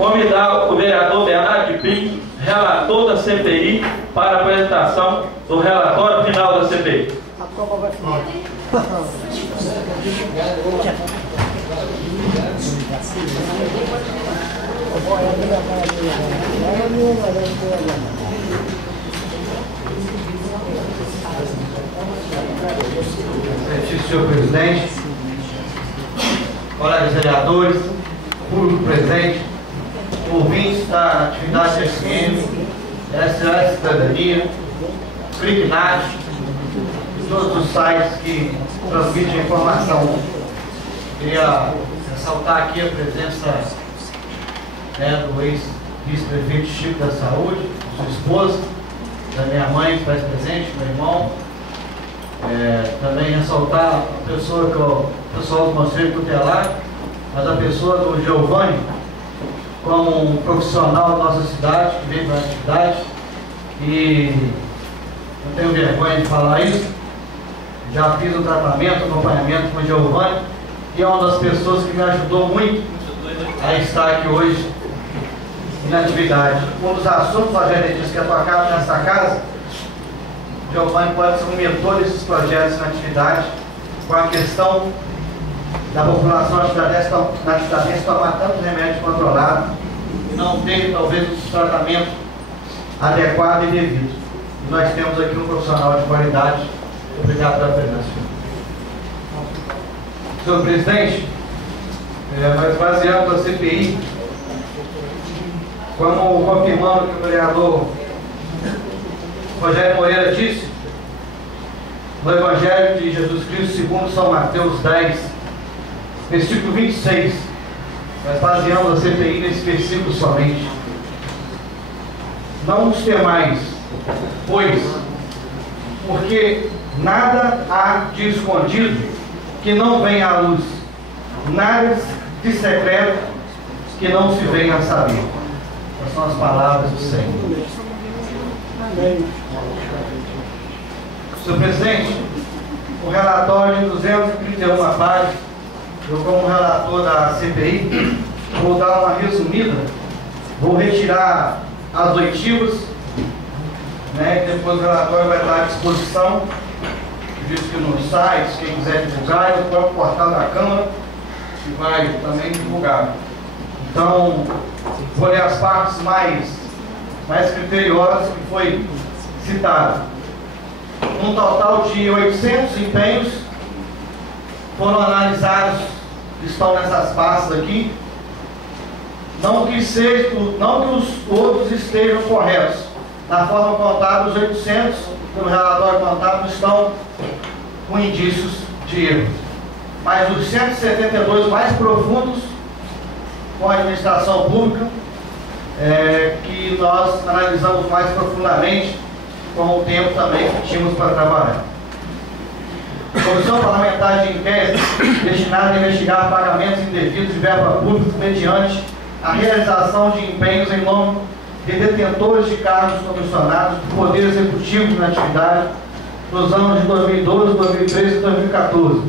convidar o vereador Bernardo de Pinto, relator da CPI, para a apresentação do relatório final da CPI. Senhor presidente, colegas vereadores, público presente, ouvintes da atividade SM, SOS Cidadania, ClickNat e todos os sites que transmitem informação. Queria ressaltar aqui a presença do ex-vice-prefeito Chico da Saúde, sua esposa, da minha mãe que faz presente, meu irmão. Também ressaltar a pessoa o pessoal do Conselho Tutelar, mas a pessoa do Giovanni, como um profissional da nossa cidade, que veio para a atividade, e não tenho vergonha de falar isso. Já fiz um tratamento, acompanhamento com o Giovanni, e é uma das pessoas que me ajudou muito a estar aqui hoje na atividade. Um dos assuntos, Rogério, disse que é tocado nessa casa, Giovanni pode ser um mentor desses projetos na atividade, com a questão da população na atividade tomar tanto remédio controlado e não ter, talvez, um tratamento adequado e devido. E nós temos aqui um profissional de qualidade. Obrigado pela presença. Senhor presidente, nós baseamos a CPI, como confirmando que o vereador Rogério Moreira disse, no Evangelho de Jesus Cristo segundo São Mateus 10, versículo 26, nós baseamos a CPI nesse versículo somente. Não os temais, pois, porque nada há de escondido que não venha à luz, nada de secreto que não se venha a saber. Essas são as palavras do Senhor. Senhor presidente, o relatório de 231 páginas, eu como relator da CPI, vou dar uma resumida, vou retirar as oitivas, e depois o relatório vai estar à disposição, visto que nos sites, quem quiser divulgar, e o próprio portal da Câmara, que vai também divulgar. Então, vou ler as partes mais criteriosas que foi citado. Um total de 800 empenhos foram analisados, estão nessas pastas aqui. Não que os outros estejam corretos. Na forma contábil, os 800, pelo relatório contábil, estão com indícios de erro. Mas os 172 mais profundos, com a administração pública, que nós analisamos mais profundamente, com o tempo também que tínhamos para trabalhar. Comissão Parlamentar de Inquérito, destinada a investigar pagamentos indevidos de verba pública mediante a realização de empenhos em nome de detentores de cargos comissionados do Poder Executivo na atividade nos anos de 2012, 2013 e 2014.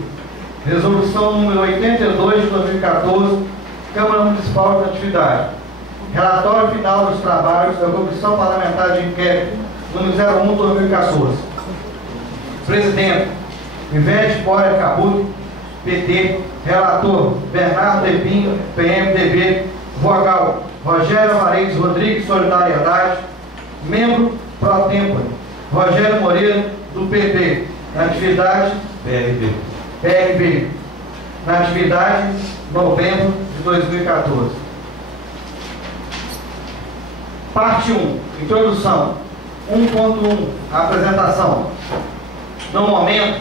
Resolução número 82 de 2014, Câmara Municipal de Atividade. Relatório final dos trabalhos da Comissão Parlamentar de Inquérito número 01 de 2014. Presidente, Ivete Boia Cabuto, PT. Relator, Bernardo de Pinto, PMDB. Vogal, Rogério Amarelis Rodrigues, Solidariedade. Membro pro tempore, Rogério Moreira, do PP. Na atividade, PRB. Na atividade, novembro de 2014. Parte 1, introdução. 1.1, apresentação. No momento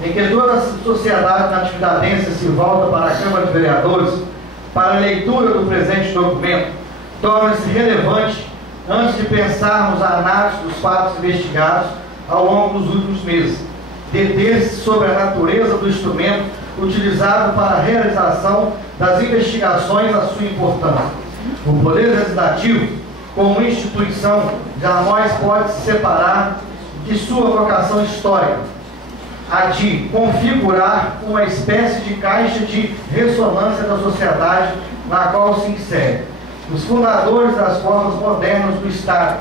em que toda a sociedade na atividadense se volta para a Câmara de Vereadores para a leitura do presente documento, torna-se relevante, antes de pensarmos a análise dos fatos investigados ao longo dos últimos meses, deter-se sobre a natureza do instrumento utilizado para a realização das investigações, a sua importância. O Poder Legislativo, como instituição, jamais pode se separar de sua vocação histórica, a de configurar uma espécie de caixa de ressonância da sociedade na qual se insere, os fundadores das formas modernas do Estado,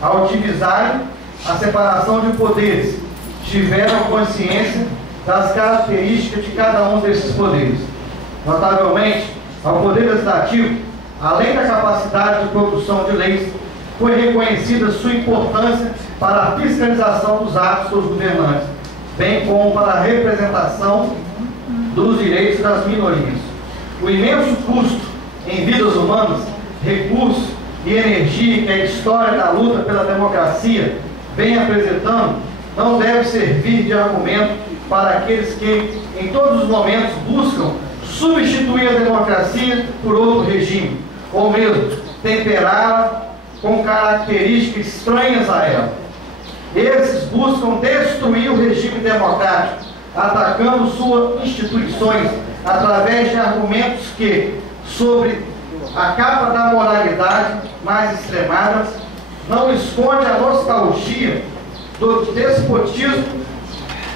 ao utilizarem a separação de poderes, tiveram consciência das características de cada um desses poderes. Notavelmente, ao Poder Legislativo, além da capacidade de produção de leis, foi reconhecida sua importância para a fiscalização dos atos dos governantes, bem como para a representação dos direitos das minorias. O imenso custo em vidas humanas, recursos e energia que a história da luta pela democracia vem apresentando não deve servir de argumento para aqueles que, em todos os momentos, buscam substituir a democracia por outro regime, ou mesmo temperá-la com características estranhas a ela. Esses buscam destruir o regime democrático, atacando suas instituições através de argumentos que, sobre a capa da moralidade mais extremada, não esconde a nostalgia do despotismo,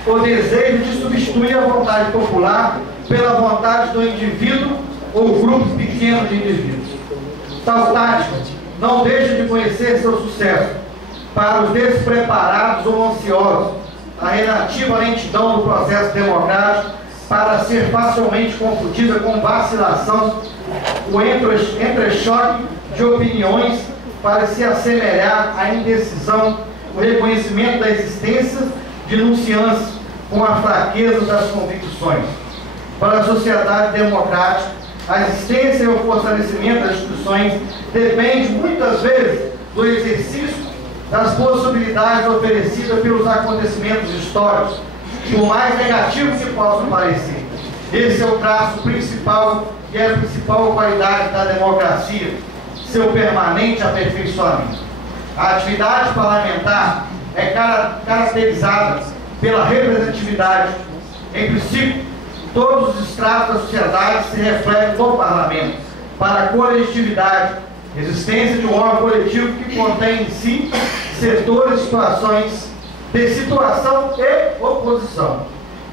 o desejo de substituir a vontade popular pela vontade do indivíduo ou grupo pequeno de indivíduos. Tal tática não deixa de conhecer seu sucesso para os despreparados ou ansiosos, a relativa lentidão do processo democrático para ser facilmente confundida com vacilação, o entrechoque de opiniões para se assemelhar à indecisão, o reconhecimento da existência de nuances com a fraqueza das convicções. Para a sociedade democrática, a existência e o fortalecimento das instituições depende muitas vezes do exercício das possibilidades oferecidas pelos acontecimentos históricos, por mais negativos que possam parecer. Esse é o traço principal e é a principal qualidade da democracia, seu permanente aperfeiçoamento. A atividade parlamentar é caracterizada pela representatividade. Em princípio, todos os estratos da sociedade se refletem no parlamento, para a coletividade, existência de um órgão coletivo que contém em si setores e situações de situação e oposição,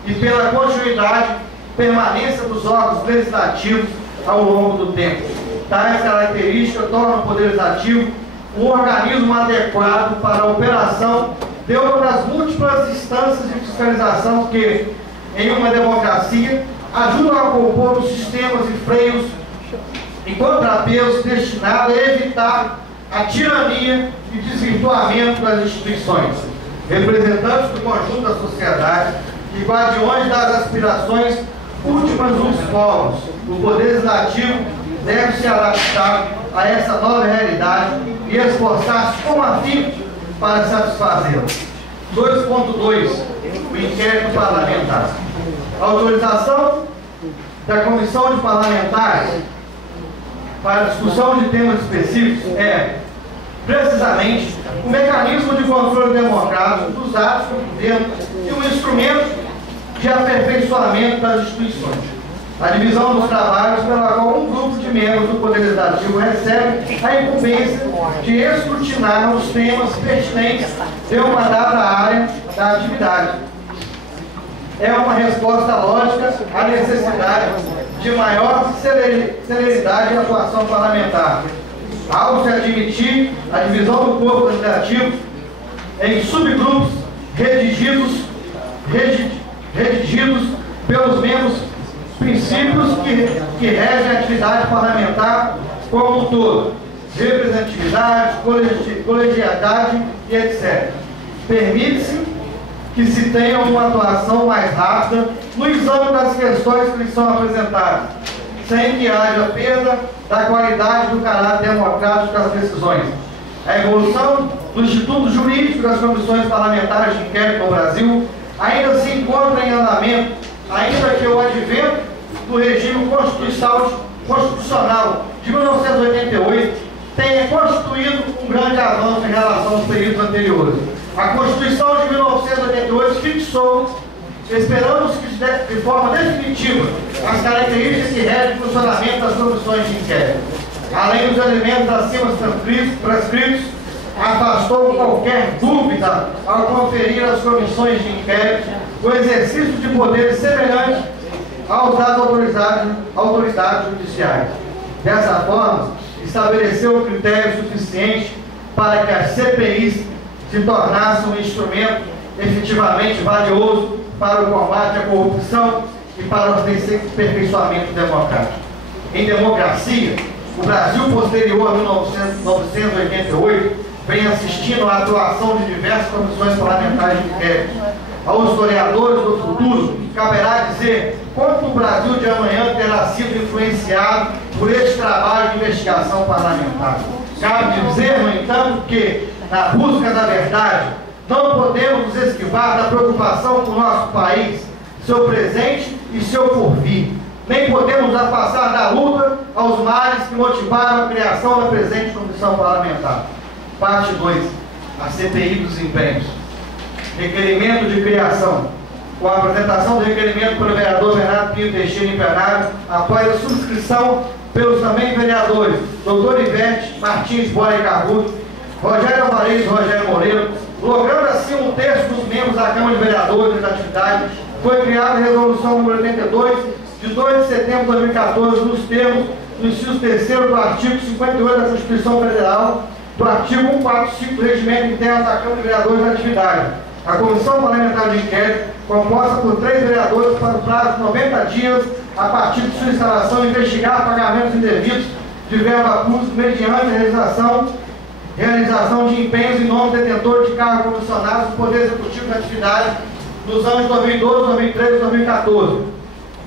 e pela continuidade, permanência dos órgãos legislativos ao longo do tempo. Tais características tornam o Poder Legislativo um organismo adequado para a operação de uma das múltiplas instâncias de fiscalização que, em uma democracia, ajudam a compor os sistemas e freios e contrapesos destinados a evitar a tirania e desvirtuamento das instituições. Representantes do conjunto da sociedade e guardiões das aspirações últimas dos povos, o Poder Legislativo deve se adaptar a essa nova realidade e esforçar-se com afinco para satisfazê-la. 2.2. O inquérito parlamentar. A autorização da Comissão de Parlamentares para discussão de temas específicos é, precisamente, o mecanismo de controle democrático dos atos do governo e um instrumento de aperfeiçoamento das instituições. A divisão dos trabalhos pela qual um grupo de membros do Poder Legislativo recebe a incumbência de escrutinar os temas pertinentes de uma dada área da atividade. É uma resposta lógica à necessidade de maior celeridade e atuação parlamentar, ao se admitir a divisão do corpo legislativo em subgrupos redigidos pelos mesmos princípios que regem a atividade parlamentar como um todo: representatividade, colegialidade e etc. Permite-se que se tenha uma atuação mais rápida no exame das questões que lhes são apresentadas, sem que haja perda da qualidade do caráter democrático das decisões. A evolução do Instituto Jurídico das Comissões Parlamentares de Inquérito no Brasil ainda se encontra em andamento, ainda que o advento do regime constitucional de 1988 tenha constituído um grande avanço em relação aos períodos anteriores. A Constituição de 1988 fixou, esperamos que de forma definitiva, as características que regem o funcionamento das comissões de inquérito. Além dos elementos acima prescritos, afastou qualquer dúvida ao conferir às comissões de inquérito o exercício de poderes semelhantes aos das autoridades judiciais. Dessa forma, estabeleceu critério suficiente para que as CPIs se tornassem um instrumento efetivamente valioso para o combate à corrupção e para o aperfeiçoamento democrático. Em democracia, o Brasil posterior a 1988 vem assistindo à atuação de diversas comissões parlamentares de inquérito. Aos historiadores do futuro, caberá dizer quanto o Brasil de amanhã terá sido influenciado por este trabalho de investigação parlamentar. Cabe dizer, no entanto, que, na busca da verdade, não podemos nos esquivar da preocupação com o nosso país, seu presente e seu porvir. Nem podemos afastar da luta aos males que motivaram a criação da presente comissão parlamentar. Parte 2. A CPI dos empenhos. Requerimento de criação. Com a apresentação do requerimento pelo vereador Bernardo Pinho Teixeira em plenário, após a subscrição pelos também vereadores Dr. Ivete Martins Bora e Carruto, Rogério Alvarez e Rogério Moreira, logrando assim um terço dos membros da Câmara de Vereadores da atividade, foi criada a resolução número 82, de 2 de setembro de 2014, nos termos do inciso 3º do artigo 58 da Constituição Federal, do artigo 145 do Regimento Interno da Câmara de Vereadores da atividade. A Comissão Parlamentar de Inquérito, composta por 3 vereadores para o prazo de 90 dias, a partir de sua instalação, investigar pagamentos indevidos de verba pública mediante a realização de empenhos em nome do detentor de cargo comissionado do Poder Executivo da atividade nos anos de 2012, 2013 e 2014.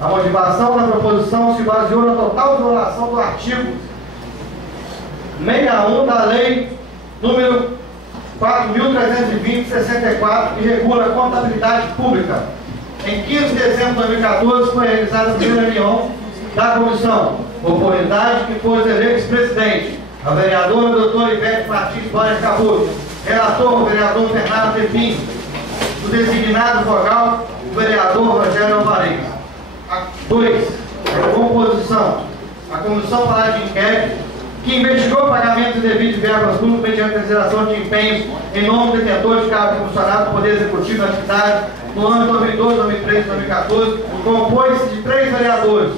A motivação da proposição se baseou na total violação do artigo 61 da Lei número 4.320/64, que regula a contabilidade pública. Em 15 de dezembro de 2014, foi realizada a primeira reunião da comissão, oportunidade que foi eleito presidente, a vereadora doutora Ivete Martins Bora Carruto, relator, o vereador Fernando Tepim, o designado vogal, o vereador Rogério Alvarez. 2. Composição. A Comissão Parlamentar de Inquérito, que investigou pagamentos indevidos de verbas públicas mediante a realização de empenhos em nome do detentor de cargo funcionário do Poder Executivo da atividade no ano de 2012, 2013 e 2014, compôs-se de 3 vereadores,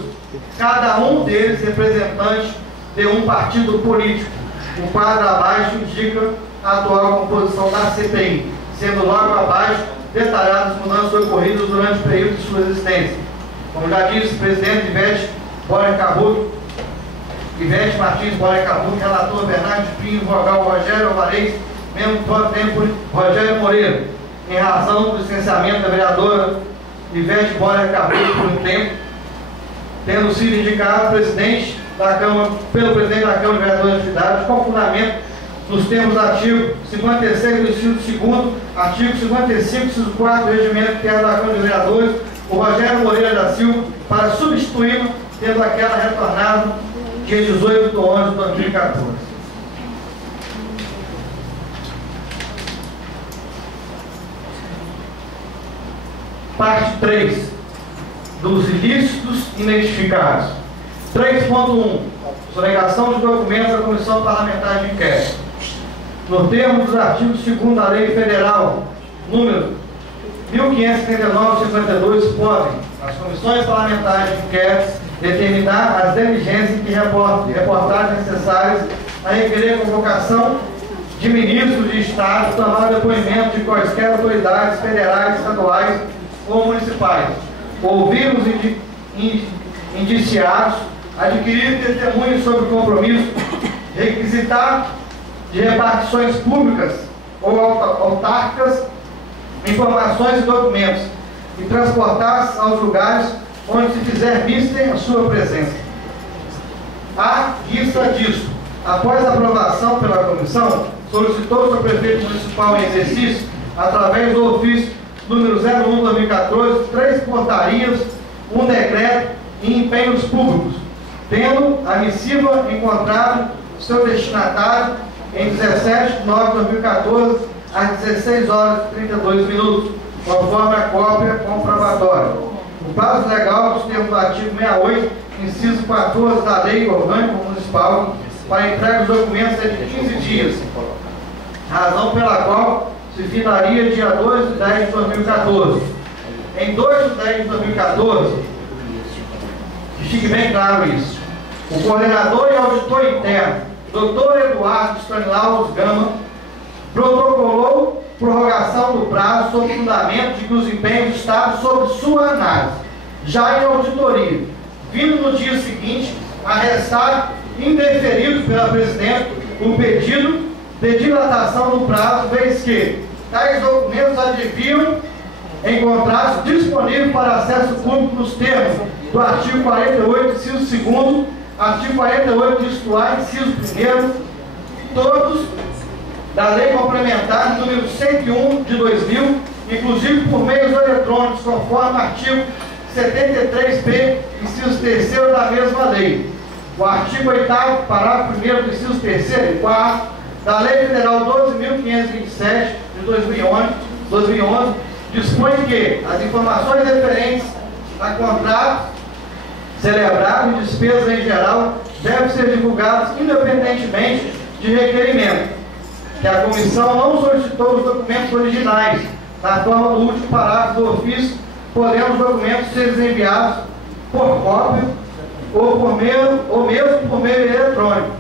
cada um deles representante de um partido político. O quadro abaixo indica a atual composição da CPI, sendo logo abaixo detalhadas as mudanças ocorridas durante o período de sua existência. Como já disse, o presidente Ivete Martins Bora Carruto, relator Bernardo Pinho, vogal Rogério Alvarez, membro do tempo Rogério Moreira, em razão do licenciamento da vereadora Ivete Bora Carruto por um tempo, tendo sido indicado presidente da Câmara, pelo presidente da Câmara de Vereadores da atividade, com fundamento nos termos do artigo 56 do inciso 2º, artigo 55, inciso 4 do Regimento Interno da Câmara de Vereadores, o Rogério Moreira da Silva, para substituí-lo, tendo aquela retornado dia 18 de 11 de 2014. Parte 3. Dos ilícitos identificados. 3.1. Sonegação de documentos da Comissão Parlamentar de Inquérito. No termo dos artigos 2º da Lei Federal, número 1579/52, podem as comissões parlamentares de inquérito determinar as diligências e reportagens necessárias a requerer a convocação de ministros de Estado, tomar depoimento de quaisquer autoridades federais, estaduais ou municipais, ouvir os indiciados, adquirir testemunhos sobre compromisso, requisitar de repartições públicas ou autárquicas informações e documentos e transportar aos lugares onde se fizer vista a sua presença. À vista disso, após a aprovação pela comissão, solicitou-se ao prefeito municipal em exercício, através do ofício número 01/2014, 3 portarias, um decreto e empenhos públicos, tendo a missiva encontrado seu destinatário em 17 de nove de 2014, às 16 horas e 32 minutos, conforme a cópia comprobatória. O prazo legal, nos termos do artigo 68, inciso 14 da Lei Orgânica Municipal, para entrega dos documentos é de 15 dias, razão pela qual se findaria dia 2 de 10 de 2014. Em 2 de 10 de 2014, fique bem claro isso, o coordenador e auditor interno Dr. Eduardo Stanislaus Gama, protocolou prorrogação do prazo sob fundamento de que os empenhos estavam sob sua análise, já em auditoria, vindo no dia seguinte a restar indeferido pela Presidente o pedido de dilatação do prazo, vez que tais documentos adviam encontrar-se disponíveis para acesso público nos termos do artigo 48, inciso 2º, artigo 48, inciso A, inciso 1º, todos da Lei Complementar número 101 de 2000, inclusive por meios eletrônicos, conforme o artigo 73b, inciso 3º da mesma lei. O artigo 8º, parágrafo 1º do inciso 3º e 4º da Lei Federal 12.527 de 2011, dispõe que as informações referentes a contratos celebrados e despesas em geral devem ser divulgadas independentemente de requerimento, que a comissão não solicitou os documentos originais na forma do último parágrafo do ofício, podendo os documentos ser enviados por cópia ou mesmo por meio eletrônico.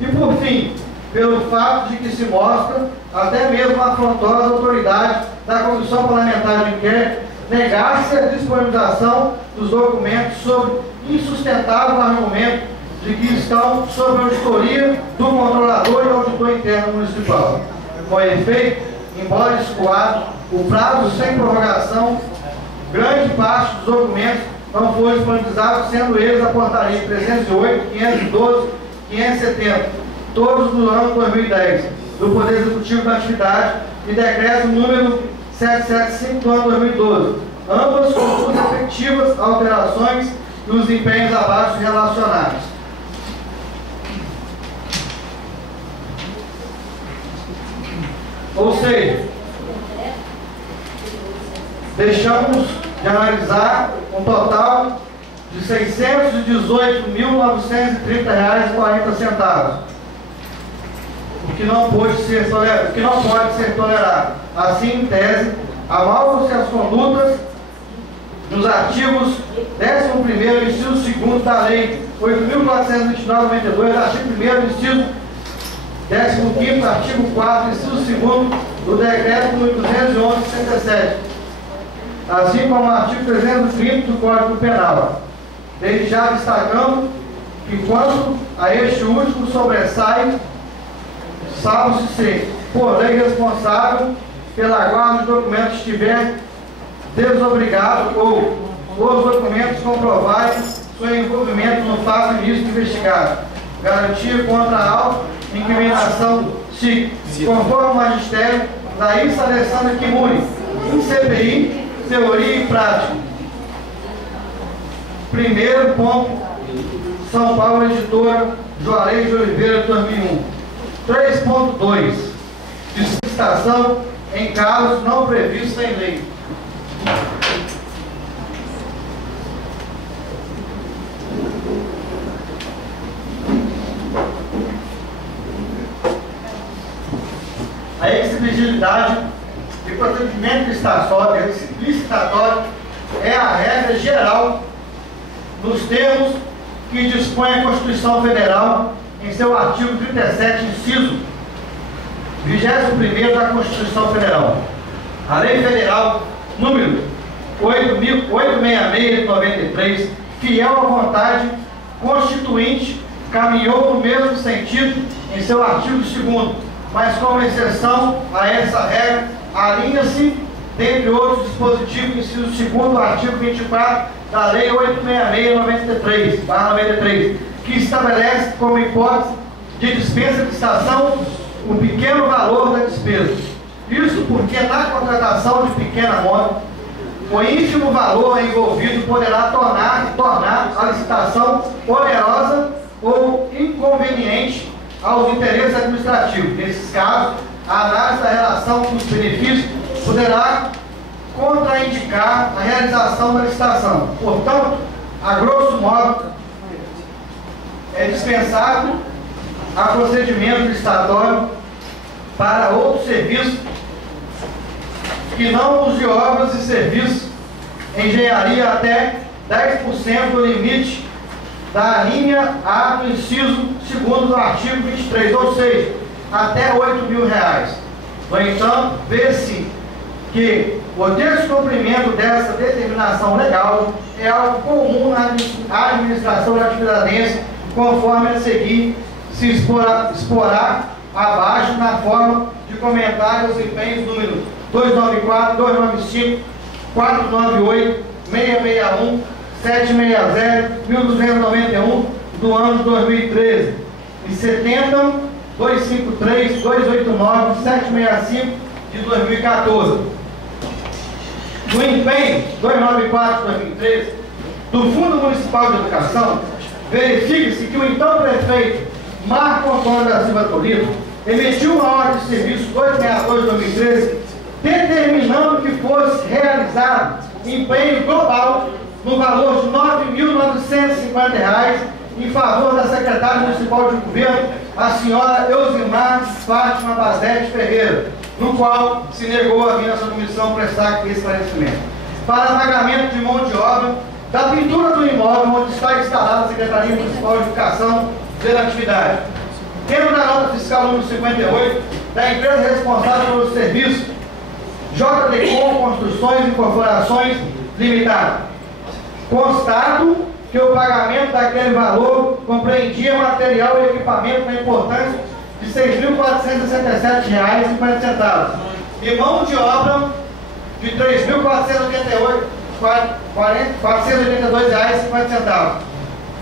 E por fim, pelo fato de que se mostra até mesmo afrontosa a autoridade da Comissão Parlamentar de Inquérito negar-se a disponibilização dos documentos sob insustentável argumento de que estão sob a auditoria do controlador e auditor interno municipal. Com efeito, embora escoado o prazo sem prorrogação, grande parte dos documentos não foi disponibilizado, sendo eles a portaria 308, 512, 570, todos do ano 2010, do Poder Executivo da Atividade, e decreto número 775 do ano 2012, ambas com suas efetivas alterações e os empenhos abaixo relacionados. Ou seja, deixamos de analisar um total de R$ 618.930,40, o que não pode ser tolerado. Assim, em tese, avalvam-se as condutas nos artigos 11º, inciso 2º da Lei 8.429/92, artigo 1º, inciso 15º, artigo 4º, inciso 2º do Decreto número 211/67, assim como o artigo 330 do Código Penal. Desde já destacando que, quanto a este último, sobressai, salvo-se ser, por lei, responsável pela guarda dos documentos estiver desobrigado ou os documentos comprovarem seu envolvimento no fato ilícito investigado. Garantia contra a auto-incriminação se, conforme o magistério, Laísa Alessandra Kimuri, em CPI, teoria e prática. Primeiro ponto, São Paulo, editora Juarez de Oliveira, 2001. 3.2, dispensação em casos não previstos em lei. A exigibilidade de procedimento licitatório é a regra geral nos termos que dispõe a Constituição Federal em seu artigo 37, inciso 21º da Constituição Federal. A Lei Federal número 8.866 de 93, fiel à vontade constituinte, caminhou no mesmo sentido em seu artigo 2º, mas com exceção a essa regra, alinha-se, dentre outros dispositivos, inciso 2º do artigo 24 da Lei 866/93, que estabelece como hipótese de dispensa de licitação o pequeno valor da despesa. Isso porque na contratação de pequena monta, o ínfimo valor envolvido poderá tornar a licitação onerosa ou inconveniente aos interesses administrativos. Nesses casos, a análise da relação custo-benefício poderá contraindicar a realização da licitação. Portanto, a grosso modo, é dispensável a procedimento licitatório para outros serviços que não os de obras e serviços, engenharia até 10% do limite da linha A do inciso 2º do artigo 23, ou seja, até R$ 8.000. No entanto, vê-se que o descumprimento dessa determinação legal é algo comum na administração atividadense, conforme a seguir se exporá abaixo na forma de comentário os empenhos número 294, 295, 498, 661, 760, 1291 do ano de 2013 e 70, 253, 289, 765 de 2014. No empenho 294-2013 do Fundo Municipal de Educação, verifica-se que o então prefeito Marco Antônio da Silva Toledo emitiu uma ordem de serviço 262-2013, determinando que fosse realizado empenho global no valor de R$ 9.950 em favor da secretária municipal de governo, a senhora Elzimar Fátima Bazete Ferreira, no qual se negou a vir essa comissão prestar esclarecimento, para pagamento de mão de obra da pintura do imóvel onde está instalada a Secretaria Municipal de Educação pela atividade. Tendo na nota fiscal número 58 da empresa responsável pelo serviço JDCom Construções e Corporações Limitada, constato que o pagamento daquele valor compreendia material e equipamento na importância de R$ 6.467,50 e mão de obra de R$ 3.482,50.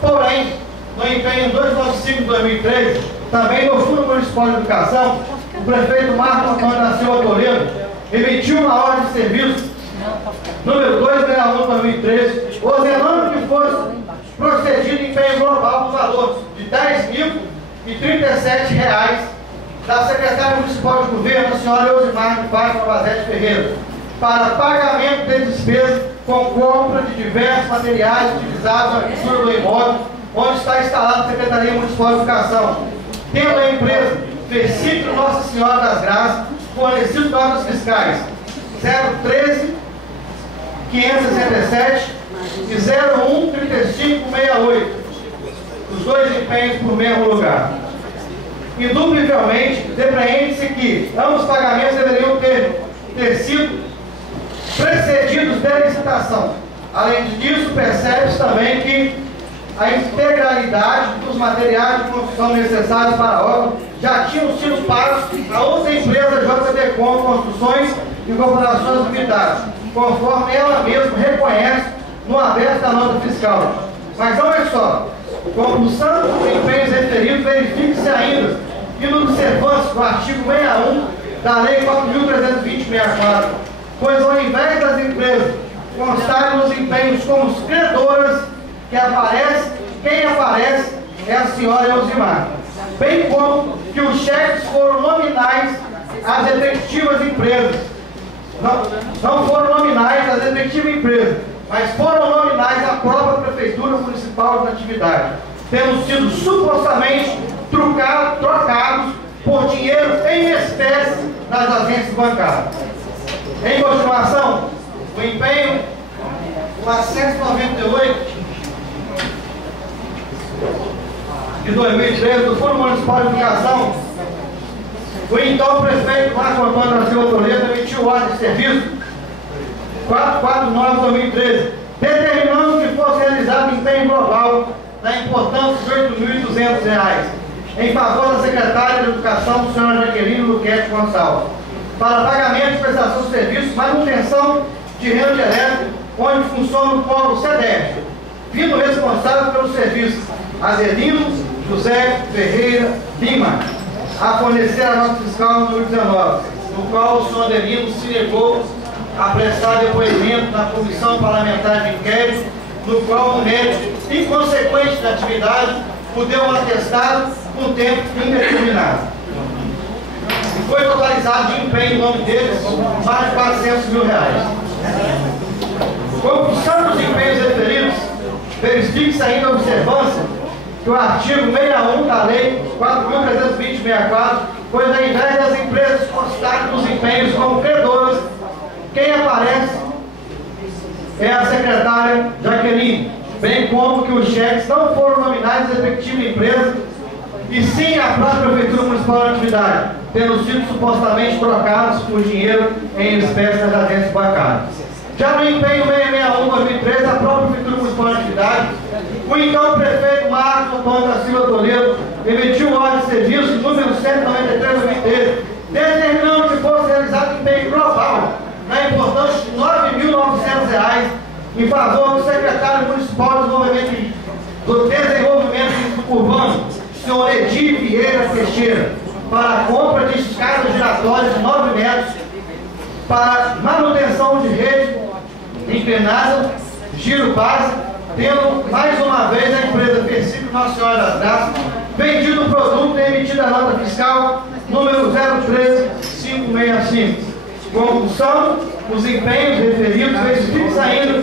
Porém, no empenho 295-2013, também no Fundo Municipal de Educação, o prefeito Marco Antônio da Silva Toledo emitiu uma ordem de serviço número 261-2013, ordenando que fosse procedido empenho global no valor de R$ 10.037 da secretária municipal de governo, a senhora Elzimar Fátima Bazete Ferreira, para pagamento de despesas com compra de diversos materiais utilizados na pintura do imóvel onde está instalada a Secretaria Municipal de Educação, tendo a empresa Versículo Nossa Senhora das Graças fornecido notas fiscais 013 567 e 01 3568, os dois empenhos por mesmo lugar. Indubitavelmente, depreende-se que ambos pagamentos deveriam ter sido precedidos de licitação. Além disso, percebe-se também que a integralidade dos materiais de construção necessários para a obra já tinham sido pagos a outra empresa JDCom Construções e Corporações Limitadas, conforme ela mesma reconhece no aberto da nota fiscal. Mas não é só. Compulsando os empenhos referidos, verifique-se ainda que no observância do artigo 61 da Lei 4.320/64, pois ao invés das empresas constarem nos empenhos como credoras, quem aparece é a senhora Elzimar, bem como que os cheques foram nominais às efetivas empresas. Não foram nominais às efetivas empresas, mas foram nominais à própria Prefeitura Municipal de atividade, tendo sido supostamente trocados por dinheiro em espécie nas agências bancárias. Em continuação, o empenho 498 de 2013 do Fundo Municipal de Educação, o então prefeito Marco Antônio da Silva Toledo emitiu ordem de serviço 449/2013, determinando que fosse realizado empenho global na importância de R$ 8.200 em favor da secretária de Educação, senhora Jaqueline Luquete Gonçalves, para pagamento de prestação de serviços, manutenção de rede elétrica, onde funciona o polo CEDEF, vindo responsável pelo serviço Azelino José Ferreira Lima, a fornecer a nota fiscal número 19, no qual o senhor Adelino se negou a prestar depoimento na Comissão Parlamentar de Inquérito, no qual o médico, inconsequente da atividade, o deu um atestado com tempo indeterminado. E foi totalizado de empenho em nome deles mais de R$ 400.000. Compulsando os empenhos referidos, verifique-se ainda a observância que o artigo 61 da Lei 4.320/64, pois ao invés das empresas constarem nos empenhos como credoras, quem aparece é a secretária Jaqueline, bem como que os cheques não foram nominais da respectiva empresa, e sim a própria Prefeitura Municipal de atividade, tendo sido supostamente trocados por dinheiro em espécie nas agências bancárias. Já no empenho 661/2013, a própria Prefeitura Municipal de atividade, o então prefeito Marcos Antônio da Silva Toledo emitiu ordem de serviço número 193/2013, determinando que fosse realizado empenho global na importância de R$ 9.900 em favor do secretário municipal do Desenvolvimento Urbano, senhor Edir Vieira Teixeira, para a compra de escadas giratórias de 9 metros para manutenção de rede inclinada, giro base, tendo mais uma vez a empresa Persípio Nossa Senhora das Graças vendido o produto e emitida a nota fiscal número 013-565. Conclusão, os empenhos referidos verificam ainda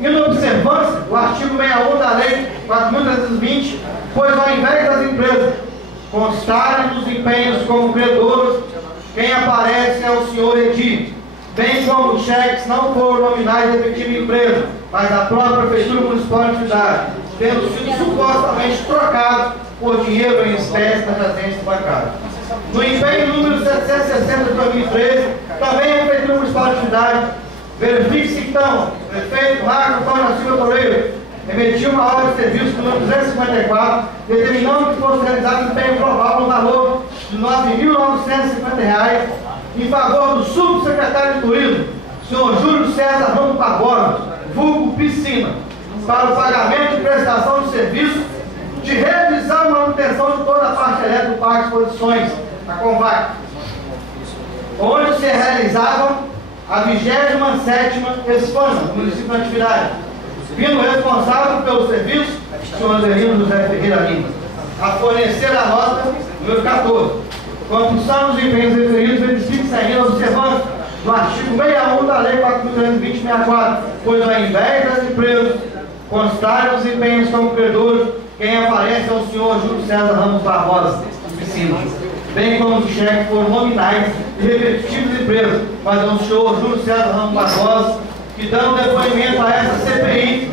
inobservância do artigo 61 da Lei 4.320, pois ao invés das empresas constarem nos empenhos como credores, quem aparece é o senhor Edir, bem como os cheques não foram nominais da respectiva empresa, mas a própria Prefeitura Municipal de atividade, tendo sido supostamente trocados por dinheiro em espécie nas agências bancárias. No empenho número 760 de 2013, também a Prefeitura Municipal de atividade, verifique-se então, o prefeito Marcos Antônio da Silva Toledo emitiu uma ordem de serviço número 254, determinando que fosse realizado empenho global no valor de R$ 9.950 em favor do subsecretário de Turismo, senhor Júlio César Ramos Barbosa, vulgo Piscina, para o pagamento de prestação de serviço de revisão e manutenção de toda a parte elétrica do Parque Exposições, a Convac, onde se realizava a 27ª ESFANA, do município de atividade, vindo responsável pelo serviço, o senhor Adelino José Ferreira Lima, a fornecer a nota número 14. Conclusão dos empenhos referidos, verifique-se ainda a observância do artigo 61 da Lei 4.320/64, pois ao invés das empresas constarem os empenhos como credores, quem aparece é o senhor Júlio César Ramos Barbosa, Piscina, bem como os cheques foram nominais e respectivas empresas, mas é o senhor Júlio César Ramos Barbosa, que dando depoimento a essa CPI,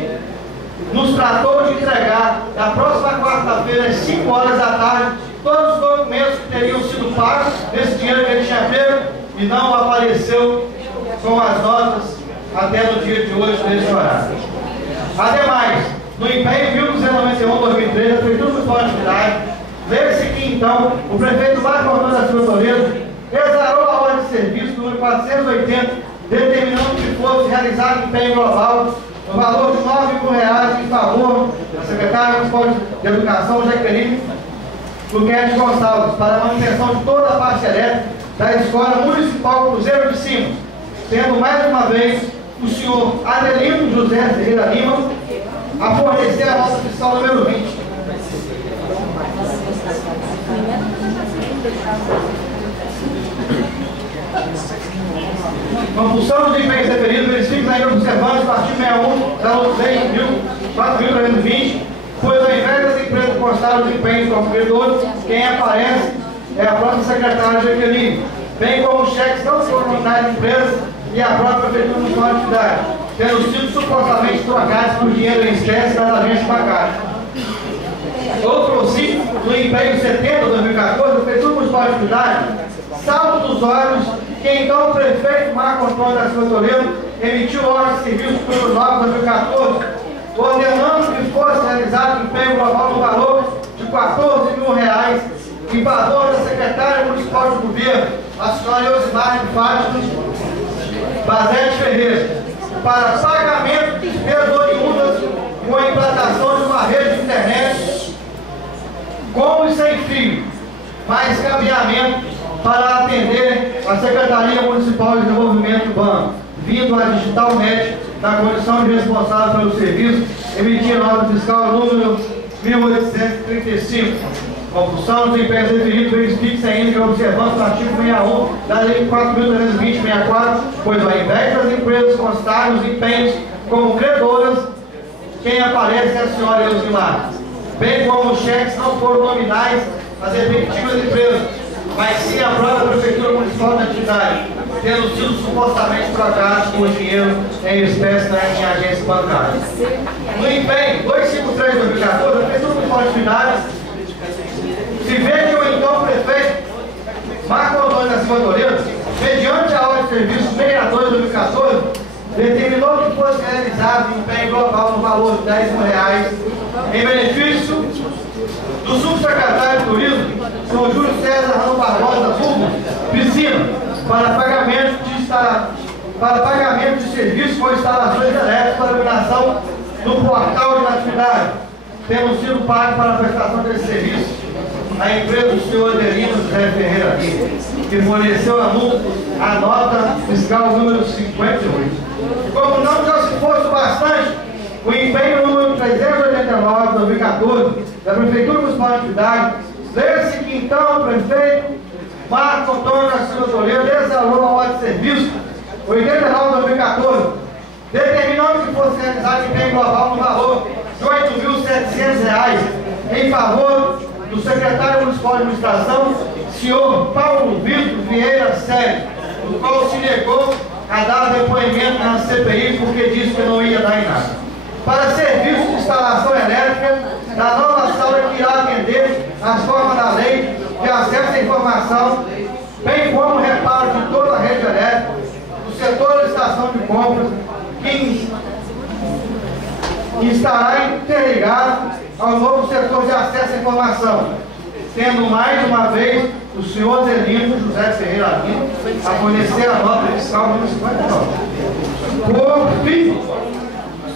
nos tratou de entregar na próxima quarta-feira, às 5 horas da tarde, todos os documentos que teriam sido pagos desse dinheiro que ele tinha pego e não apareceu com as notas até no dia de hoje, nesse horário. Ademais, no empenho 1291/2013, a Prefeitura Municipal de atividade, vê-se que então o prefeito Marcos Antônio da Silva Toledo exarou a ordem de serviço número 480, determinando que fosse realizado empenho global no valor de R$ 9.000 em favor da secretária municipal de Educação, Jaqueline Luquete Gonçalves, para a manutenção de toda a parte elétrica da Escola Municipal Cruzeiro de Cima, sendo mais uma vez o senhor Adelino José Ferreira Lima a fornecer a nota fiscal número 20. Compulsão dos empenhos referidos, verifique ainda observância do artigo 61 da Lei 4.320, pois ao invés das empresas constarem os empenhos como credores, quem aparece é a própria secretária Jaqueline, bem como os cheques não foram nominais de empresas e a própria Prefeitura Municipal de atividade, tendo sido supostamente trocados por dinheiro em espécie das agências bancárias. Outro ciclo do empenho 70 de 2014, a Prefeitura Municipal de atividade, salvo dos olhos que então o prefeito Marcos Antônio da Silva Toledo emitiu ordem de serviço número 9 de 2014, ordenando que fosse realizado empenho global no valor de R$ 14.000 em favor da secretária municipal de governo, a senhora Eusimar de Fátima Bazete Ferreira, para pagamento de despesas oriundas com a implantação de uma rede de internet com e sem fio, mais cabeamento para atender a Secretaria Municipal de Desenvolvimento Urbano, vindo a Digitalnet, na condição de responsável pelo serviço, emitir nota fiscal número 1835. Compulsão dos empenhos referidos, verifique-se ainda que observando o artigo 61 da Lei 4.320/64, pois ao invés das empresas constarem os empenhos como credoras, quem aparece é a senhora Eusimar, bem como os cheques não foram nominais às respectivas empresas, mas sim a própria Prefeitura Municipal de atividade, tendo sido supostamente trocados por dinheiro em espécie em agência bancária. No empenho 253/2014, a Prefeitura Municipal de Atividades se vê que o então prefeito Marco Antônio da Silva Toledo, mediante a ordem de serviço 62/2014, determinou que fosse realizado um empenho global no valor de R$10.000 em benefício do subsecretário de Turismo, Sr. Júlio César Ramos Barbosa Fulvio Piscina, para pagamento de serviços com instalações elétricas para iluminação no portal de atividade, tendo sido pago para a prestação desse serviço a empresa do senhor Adelino José Ferreira Lima, que forneceu a nota fiscal número 58. Como não já se fosse bastante, o empenho número 389/2014 da Prefeitura Municipal de Atividade, lê-se que então o prefeito Marco Antônio da Silva Toledo exalou a ordem de serviço 89/2014, determinando que fosse realizado empenho global no valor de R$8.700 em favor do secretário municipal de administração, senhor Paulo Vitor Vieira Sérgio, o qual se negou a dar depoimento na CPI porque disse que não ia dar em nada, para serviço de instalação elétrica da nova sala que irá atender as formas da lei de acesso à informação, bem como reparo de toda a rede elétrica, do setor de estação de compras, que estará interligado ao novo setor de acesso à informação, tendo mais uma vez o senhor Adelino José Ferreira Lima a fornecer a nota fiscal número 59. Por fim,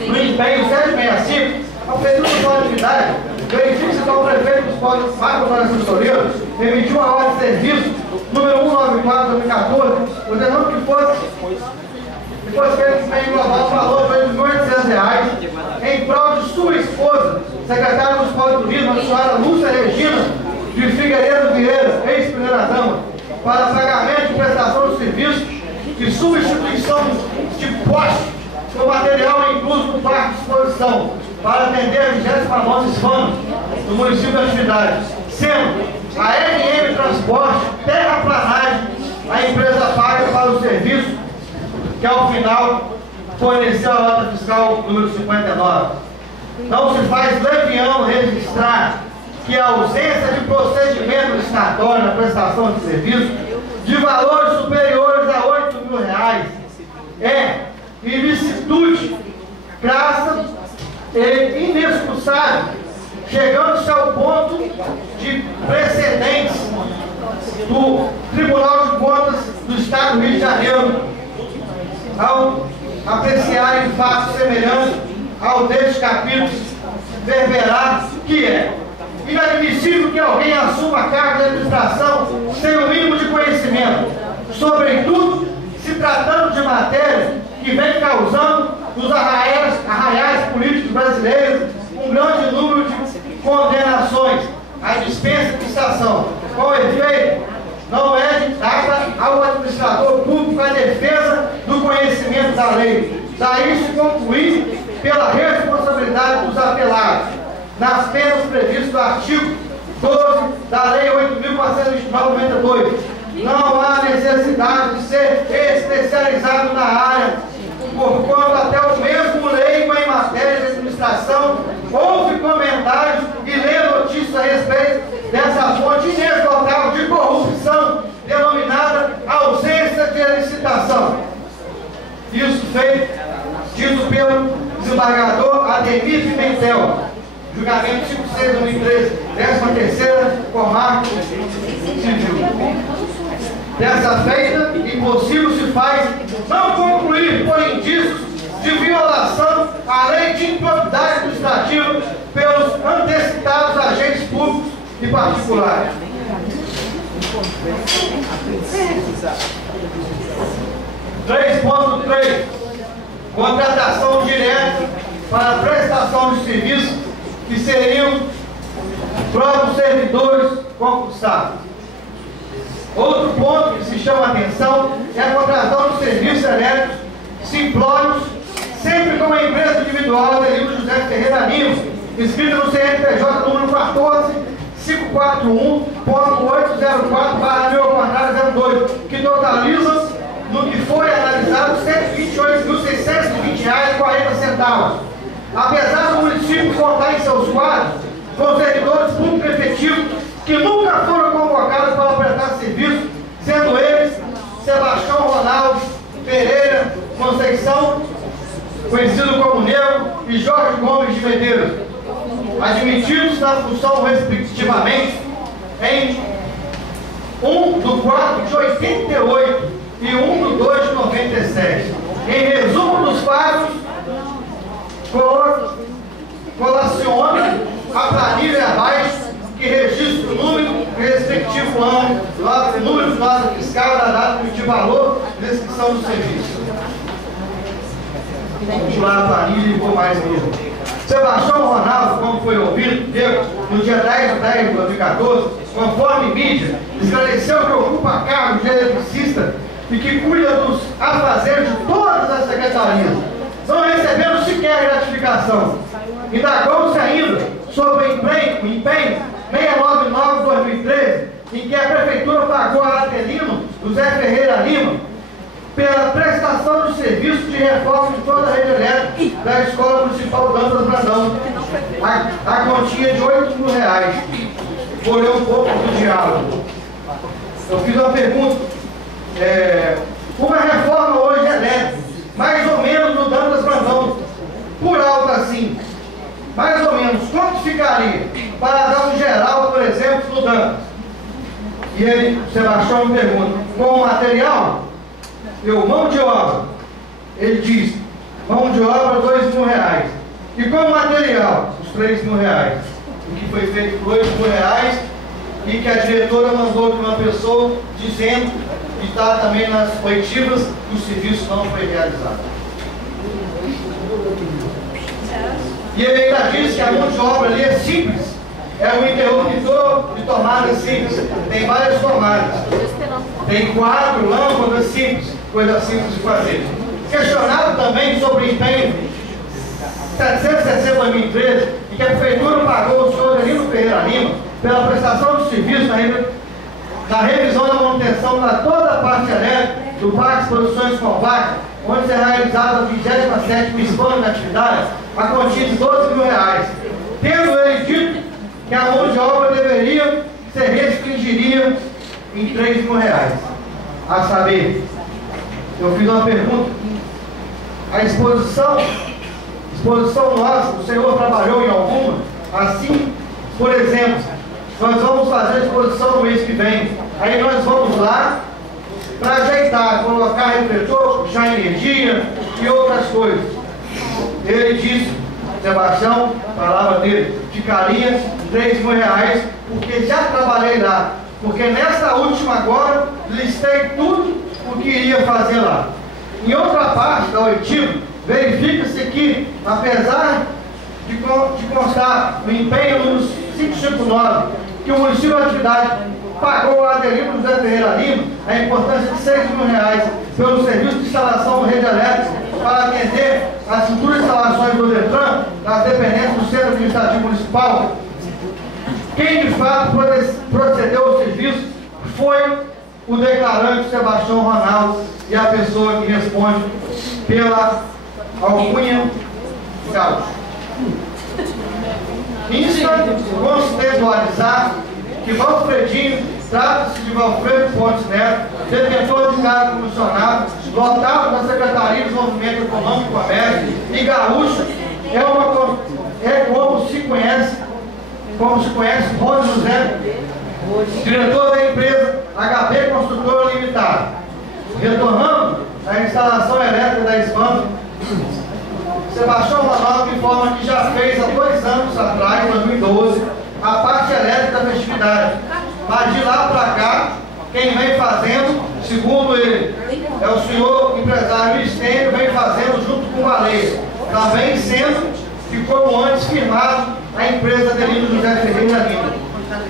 no empenho 765, a Prefeitura Municipal de Atividade verifica-se que o prefeito municipal Marco Antônio da Silva Toledo emitiu a ordem de serviço número 194/2014, ordenando que fosse feito empenho global no valor de R$8.800 em prol de sua esposa, secretária municipal de turismo, a senhora Lúcia Regina de Figueiredo Vieira, ex-primeira-dama, para pagamento de prestação de serviços e substituição de postes com material incluso no parque de exposição, para atender a 29ª SFAM do município de Atividade, sendo a RM Transporte Terraplanagem a empresa paga para o serviço, que ao final forneceu a nota fiscal número 59. Não se faz leviano registrar que a ausência de procedimento licitatório na prestação de serviço de valores superiores a R$8.000 é ilicitude, crassa e inexcusável, chegando-se ao ponto de precedentes do Tribunal de Contas do Estado do Rio de Janeiro ao apreciar em fato semelhante ao deste capítulo verberá que é inadmissível que alguém assuma a carga de administração sem o mínimo de conhecimento, sobretudo se tratando de matéria que vem causando nos arraiais políticos brasileiros um grande número de condenações à dispensa de licitação. Com efeito, não é dada ao administrador público a defesa do conhecimento da lei. Daí se concluir pela responsabilidade dos apelados, nas penas previstas no artigo 12 da Lei 8.429/92. Não há necessidade de ser especializado na área, porquanto até o mesmo leigo em matéria de administração ouve comentários e lê notícias a respeito dessa fonte inesgotável de corrupção denominada ausência de licitação. Isso feito, dito pelo desembargador Ademir Pimentel, julgamento 56/2013, 13ª Comarca Civil. Dessa feita, impossível se faz não concluir por indícios de violação à lei de improbidade administrativa pelos antecitados agentes públicos e particulares. 3.3. Contratação direta para prestação de serviços que seriam próprios servidores concursados. Outro ponto que se chama a atenção é a contratação de serviços elétricos simplórios, sempre com a empresa individual Adelino José Ferreira Lima, inscrita no CNPJ número 14.541.804/02, que totaliza no foi analisado R$ 128.620,40. Apesar do município contar em seus quadros com servidores públicos efetivos que nunca foram convocados para prestar serviço, sendo eles Sebastião Ronaldo Pereira Conceição, conhecido como Negro, e Jorge Gomes de Medeiros, admitidos na função respectivamente em 1/4/88 e 1/2/97. Em resumo dos fatos, colaciona a planilha abaixo que registra o número e respectivo ano, número de nota fiscal, da data de valor e descrição do serviço. Vamos lá a planilha e vou mais novo. Sebastião Ronaldo, como foi ouvido, no dia 10/10 de 2014, conforme mídia, esclareceu que ocupa cargo de eletricista e que cuida dos afazeres de todas as secretarias, não recebendo sequer gratificação. Indagou-se ainda sobre o empenho 699/2013, em que a Prefeitura pagou a Adelino José Ferreira Lima pela prestação de serviço de reforma de toda a rede elétrica da Escola Municipal Dantas Brandão, a quantia de R$ 8.000. Vou ler um pouco do diálogo. Eu fiz uma pergunta. Uma reforma hoje elétrica, mais ou menos no Dantas Brandão, por alto assim, mais ou menos, quanto ficaria para dar um geral, por exemplo, no Dantas? E ele, Sebastião, me pergunta, com o material? Mão de obra. Ele diz, mão de obra R$ 2.000. E com o material, os R$ 3.000. O que foi feito por R$ 8.000 e que a diretora mandou de uma pessoa dizendo que está também nas oitivas que o serviço não foi realizado. E ele ainda diz que a mão de obra ali é simples. É um interruptor de tomada simples. Tem várias tomadas. Tem 4 lâmpadas simples. Coisa simples de fazer. Questionado também sobre o empenho 760/2013, em que a Prefeitura pagou o senhor Adelino Ferreira Lima pela prestação de serviço na revisão da manutenção da toda a parte elétrica do Parque Produções Convac, onde será realizada a 27ª expande de atividade, a quantia de R$ 12.000. Tendo ele dito que a mão de obra deveria se restringiria em R$ 3.000. A saber, eu fiz uma pergunta. A exposição nossa, o senhor trabalhou em alguma? Assim, por exemplo, nós vamos fazer a exposição no mês que vem. Aí nós vamos lá para ajeitar, colocar refletor, puxar energia e outras coisas. Ele disse, Sebastião, a palavra dele, ficaria R$ 3.000, porque já trabalhei lá. Porque nessa última agora, listei tudo o que iria fazer lá. Em outra parte da oitiva, verifica-se que, apesar de constar no empenho número 559, que o município de atividade pagou a Adelino José Ferreira Lima a importância de R$ 6.000 pelo serviço de instalação de rede elétrica para atender as futuras instalações do Detran nas dependências do Centro Administrativo Municipal. Quem de fato procedeu ao serviço foi o declarante Sebastião Ronaldo e a pessoa que responde pela alcunha Gaúcho. Insta contextualizar que Valfredinho trata-se de Valfredo Pontes Neto, detentor de cargo comissionado, lotado da Secretaria de Desenvolvimento Econômico e Comércio, e Gaúcho como se conhece Rony José, diretor da empresa HB Construtora Limitada. Retornando à instalação elétrica da SPAM, Sebastião Ronaldo informa que já fez há 2 anos atrás, em 2012, a parte elétrica da festividade. Mas de lá para cá, quem vem fazendo, segundo ele, é o senhor empresário Estênio, vem fazendo junto com o Baleia. Também sendo que, como antes firmado, a empresa Adelino José Ferreira Lima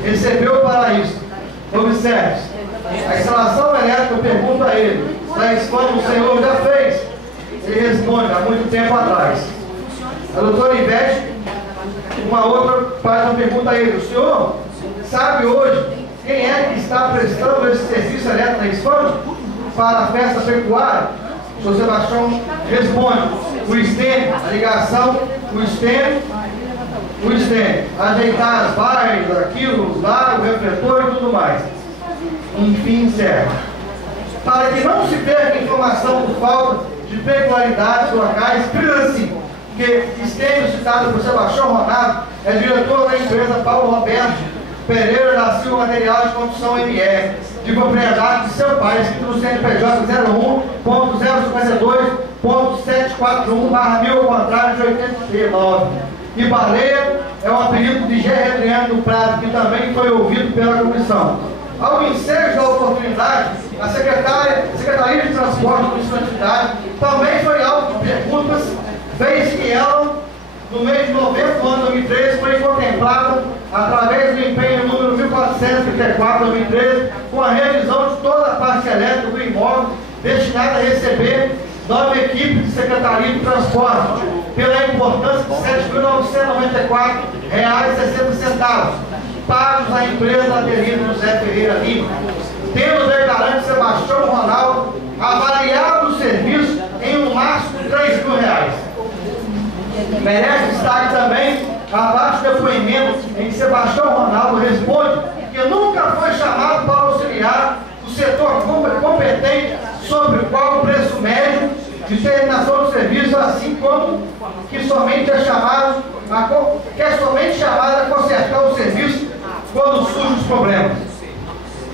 recebeu para isso. Observe, a instalação elétrica, eu pergunto a ele, da SPAM o senhor já fez? Ele responde, há muito tempo atrás. A doutora Ivete, uma outra, faz uma pergunta a ele, o senhor sabe hoje quem é que está prestando esse serviço elétrico na SPAM? para a festa pecuária? O senhor Sebastião responde: o estênio, a ligação, o estênio, ajeitar as vaias, aquilo, lá, o refletor e tudo mais. Enfim, encerra. Para que não se perca informação por falta de peculiaridades locais, escrito assim, que estênio citado por Sebastião Ronaldo é diretor da empresa Paulo Roberto Pereira da Silva Material de Construção MR, de propriedade de seu pai, escrito no CNPJ 01.052.741/1000, ao contrário de 89. E Baleia é um apelido de G. Adriano do Prado, que também foi ouvido pela comissão. Ao ensejo da oportunidade, a Secretaria de Transporte do Estado também foi alvo de perguntas, vez que ela, no mês de novembro do ano 2013, foi contemplada através do empenho número 1434/2013, com a revisão de toda a parte elétrica do imóvel destinada a receber nova equipe de Secretaria de Transporte, pela importância de R$ 7.994,60, pagos à empresa aderida José Ferreira Lima, tendo declarante Sebastião Ronaldo avaliado o serviço em um máximo de R$ 3.000. Merece destaque também abaixo do depoimento em que Sebastião Ronaldo responde que nunca foi chamado para auxiliar o setor competente sobre o qual o preço médio de terminação do serviço, assim como que somente é chamado a consertar o serviço quando surgem os problemas.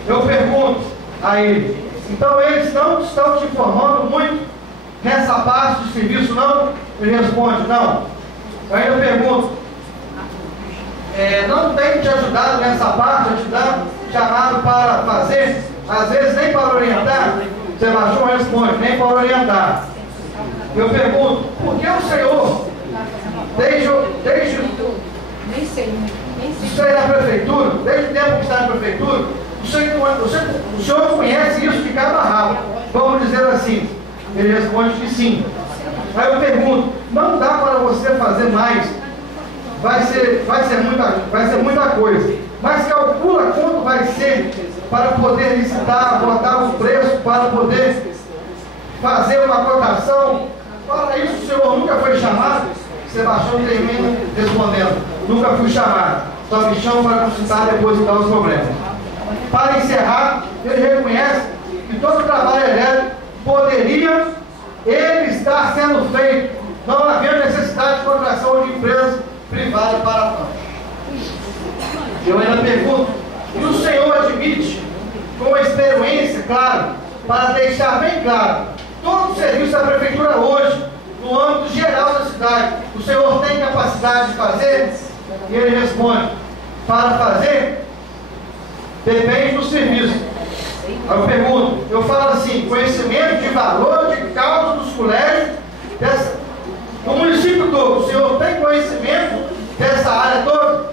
Eu pergunto a ele: então eles não estão te informando muito nessa parte de serviço, não? Ele responde: não. Eu ainda pergunto: não tem te ajudado nessa parte, chamado para fazer, às vezes nem para orientar? Sebastião responde: nem para orientar. Eu pergunto: por que o senhor, desde isso aí na prefeitura, desde o tempo que está na prefeitura, o senhor conhece isso de cabo a rabo, vamos dizer assim? Ele responde que sim. Aí eu pergunto: não dá para você fazer mais? Vai ser muita coisa, mas calcula quanto vai ser para poder licitar, botar o preço, para poder fazer uma cotação? Para isso o senhor nunca foi chamado? Sebastião termina respondendo: nunca fui chamado, só me chamam para consultar e depositar os problemas. Para encerrar, ele reconhece que todo o trabalho elétrico poderia ele estar sendo feito, não havendo necessidade de contratação de empresas privadas para tanto. Eu ainda pergunto: e o senhor admite, com experiência, claro, para deixar bem claro, todo o serviço da prefeitura hoje, no âmbito geral da cidade, o senhor tem capacidade de fazer? E ele responde: para fazer, depende do serviço. Aí eu pergunto, eu falo assim: conhecimento de valor de causa dos colégios no município todo, o senhor tem conhecimento dessa área toda?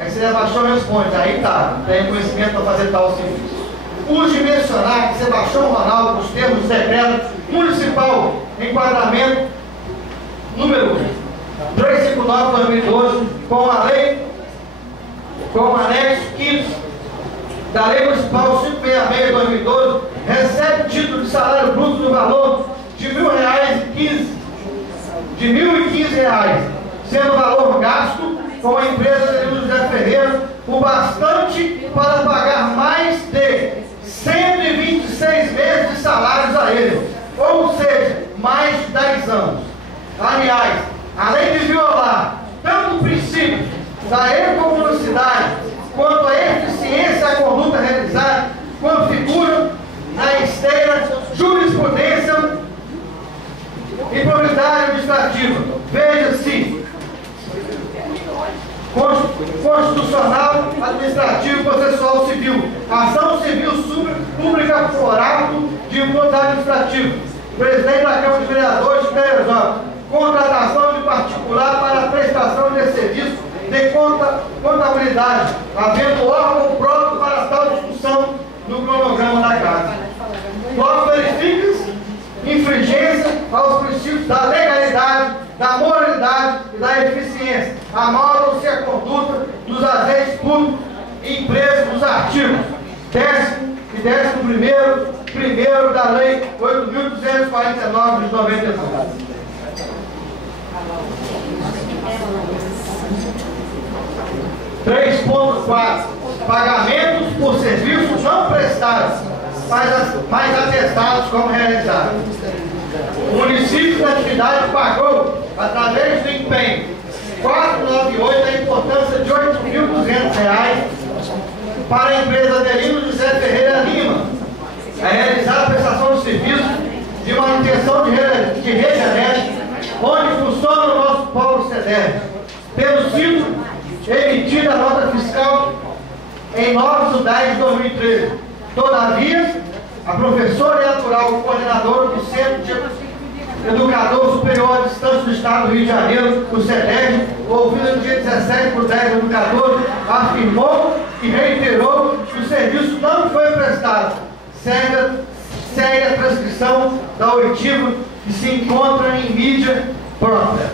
Aí Sebastião responde: aí tá, tem conhecimento para fazer tal serviço. Urge mencionar que Sebastião Ronaldo, nos termos do decreto municipal enquadramento número 359/2012, com a lei, com o anexo 5 da Lei Municipal 566/2012, recebe título de salário bruto do valor de R$ 1.015, sendo o valor gasto com a empresa de José Ferreira o bastante para pagar mais de 126 meses de salários a ele, ou seja, mais de 10 anos. Aliás, além de violar tanto o princípio da economicidade quanto a eficiência da conduta realizada, quando figura na esteira jurisprudência e probidade administrativa. Veja-se: constitucional, administrativo e processual civil, ação civil pública por ato de improbidade administrativa, presidente da Câmara de Vereadores de Teresópolis, contratação de particular para a prestação de serviço de contabilidade, havendo órgão próprio para tal discussão no cronograma da Casa. Logo verifica-se infringência aos princípios da legalidade, da moralidade e da eficiência. Amolam-se a conduta dos agentes públicos e empresas dos artigos 10º e e 11º da Lei 8.249 de 92. Três ponto 4. Pagamentos por serviços não prestados, mas atestados como realizados. O município da atividade pagou, através do empenho 498, a importância de R$ 8.200 para a empresa Adelino José Ferreira Lima, a realizar a prestação de serviço de manutenção de rede elétrica, onde funciona o nosso polo CEDER, tendo sido emitida a nota fiscal em 9 de 10 de 2013. Todavia, a professora e atual coordenadora do Centro Educador Superior à Distância do Estado do Rio de Janeiro, o CEDER, ouvida no dia 17 de 10 de 2014, afirmou e reiterou que o serviço não foi prestado. Segue a transcrição da oitiva que se encontra em mídia própria.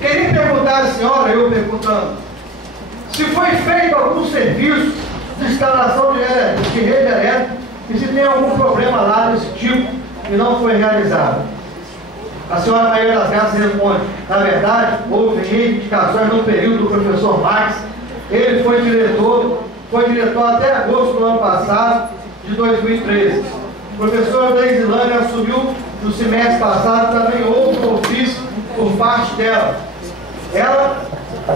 Queria perguntar à senhora, eu perguntando, se foi feito algum serviço de instalação de rede elétrica e se tem algum problema lá desse tipo e não foi realizado. A senhora Maria das Graças responde: na verdade, houve reivindicações no período do professor Max. Ele foi diretor até agosto do ano passado, de 2013. O professor Deisilane assumiu no semestre passado, também houve um ofício por parte dela. Ela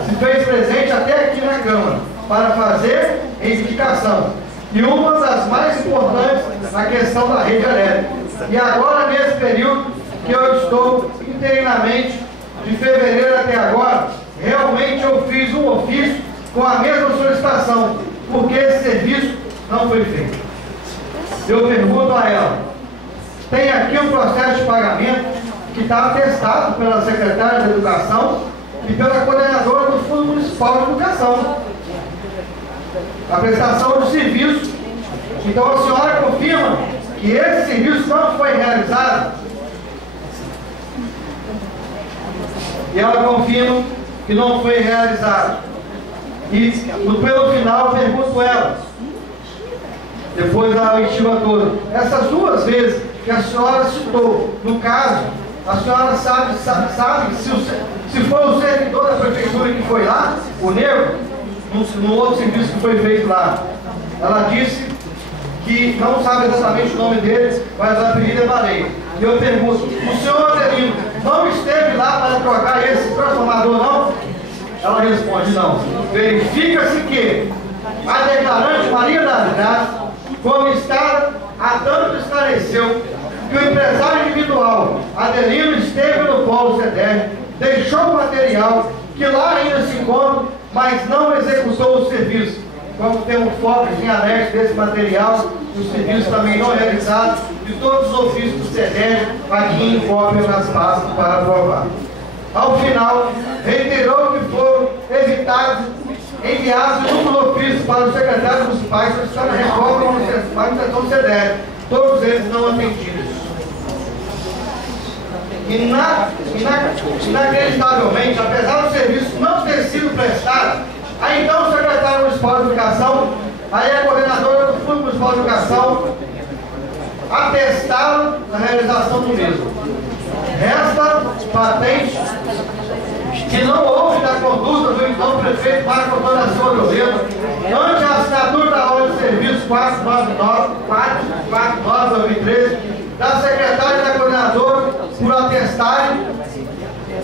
se fez presente até aqui na Câmara para fazer reivindicação. E uma das mais importantes, a questão da rede elétrica. E agora, nesse período que eu estou interinamente, de fevereiro até agora, realmente eu fiz um ofício com a mesma solicitação, porque esse serviço não foi feito. Eu pergunto a ela: tem aqui um processo de pagamento que está atestado pela secretária de Educação e pela coordenadora do Fundo Municipal de Educação, a prestação de serviço. Então a senhora confirma que esse serviço não foi realizado? E ela confirma que não foi realizado. E pelo final eu pergunto a ela, depois da oitiva toda, essas duas vezes que a senhora citou, no caso, a senhora sabe se foi o servidor da prefeitura que foi lá, o Negro, no outro serviço que foi feito lá. Ela disse que não sabe exatamente o nome dele, mas o apelido é Baleia. E eu pergunto: o senhor Adelino não esteve lá para trocar esse transformador, não? Ela responde: não. Verifica-se que a declarante Maria das Graças, como está, a tanto esclareceu que o empresário individual Adelino esteve no polo CEDER, deixou o material que lá ainda se encontra, mas não executou o serviço. Como temos fotos em anexo desse material, os serviços também não realizados, e todos os ofícios do CEDER aqui em cópia nas pastas para aprovar. Ao final, reiterou que foram enviados inúmeros ofícios para os secretários municipais solicitando a reforma da manutenção do CEDER, todos eles não atendidos. Inacreditavelmente, apesar do serviço não ter sido prestado, aí então o secretário municipal de Educação, aí a coordenadora do Fundo Municipal de Educação, atestaram a realização do mesmo. Resta patente que não houve da conduta do então prefeito Marco Antônio da Silva de Oliveira, ante a assinatura da ordem de serviço 499/2013, da secretária e da coordenadora por atestarem,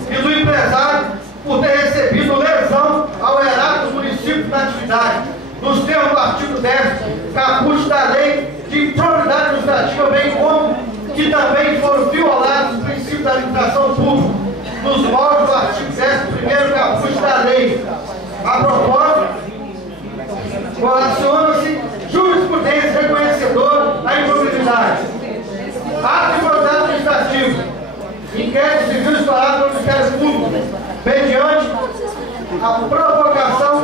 e do empresário por ter recebido lesão ao erário dos municípios na atividade, nos termos do artigo 10, caput da Lei de Improbidade Administrativa, bem como que também foram violados os princípios da administração pública, nos moldes do artigo 11º, caput da lei. A propósito, relaciona-se jurisprudência reconhecedora da improbidade. Ato de improbidade administrativa. Inquérito civil instaurado pelo Ministério Público, mediante a provocação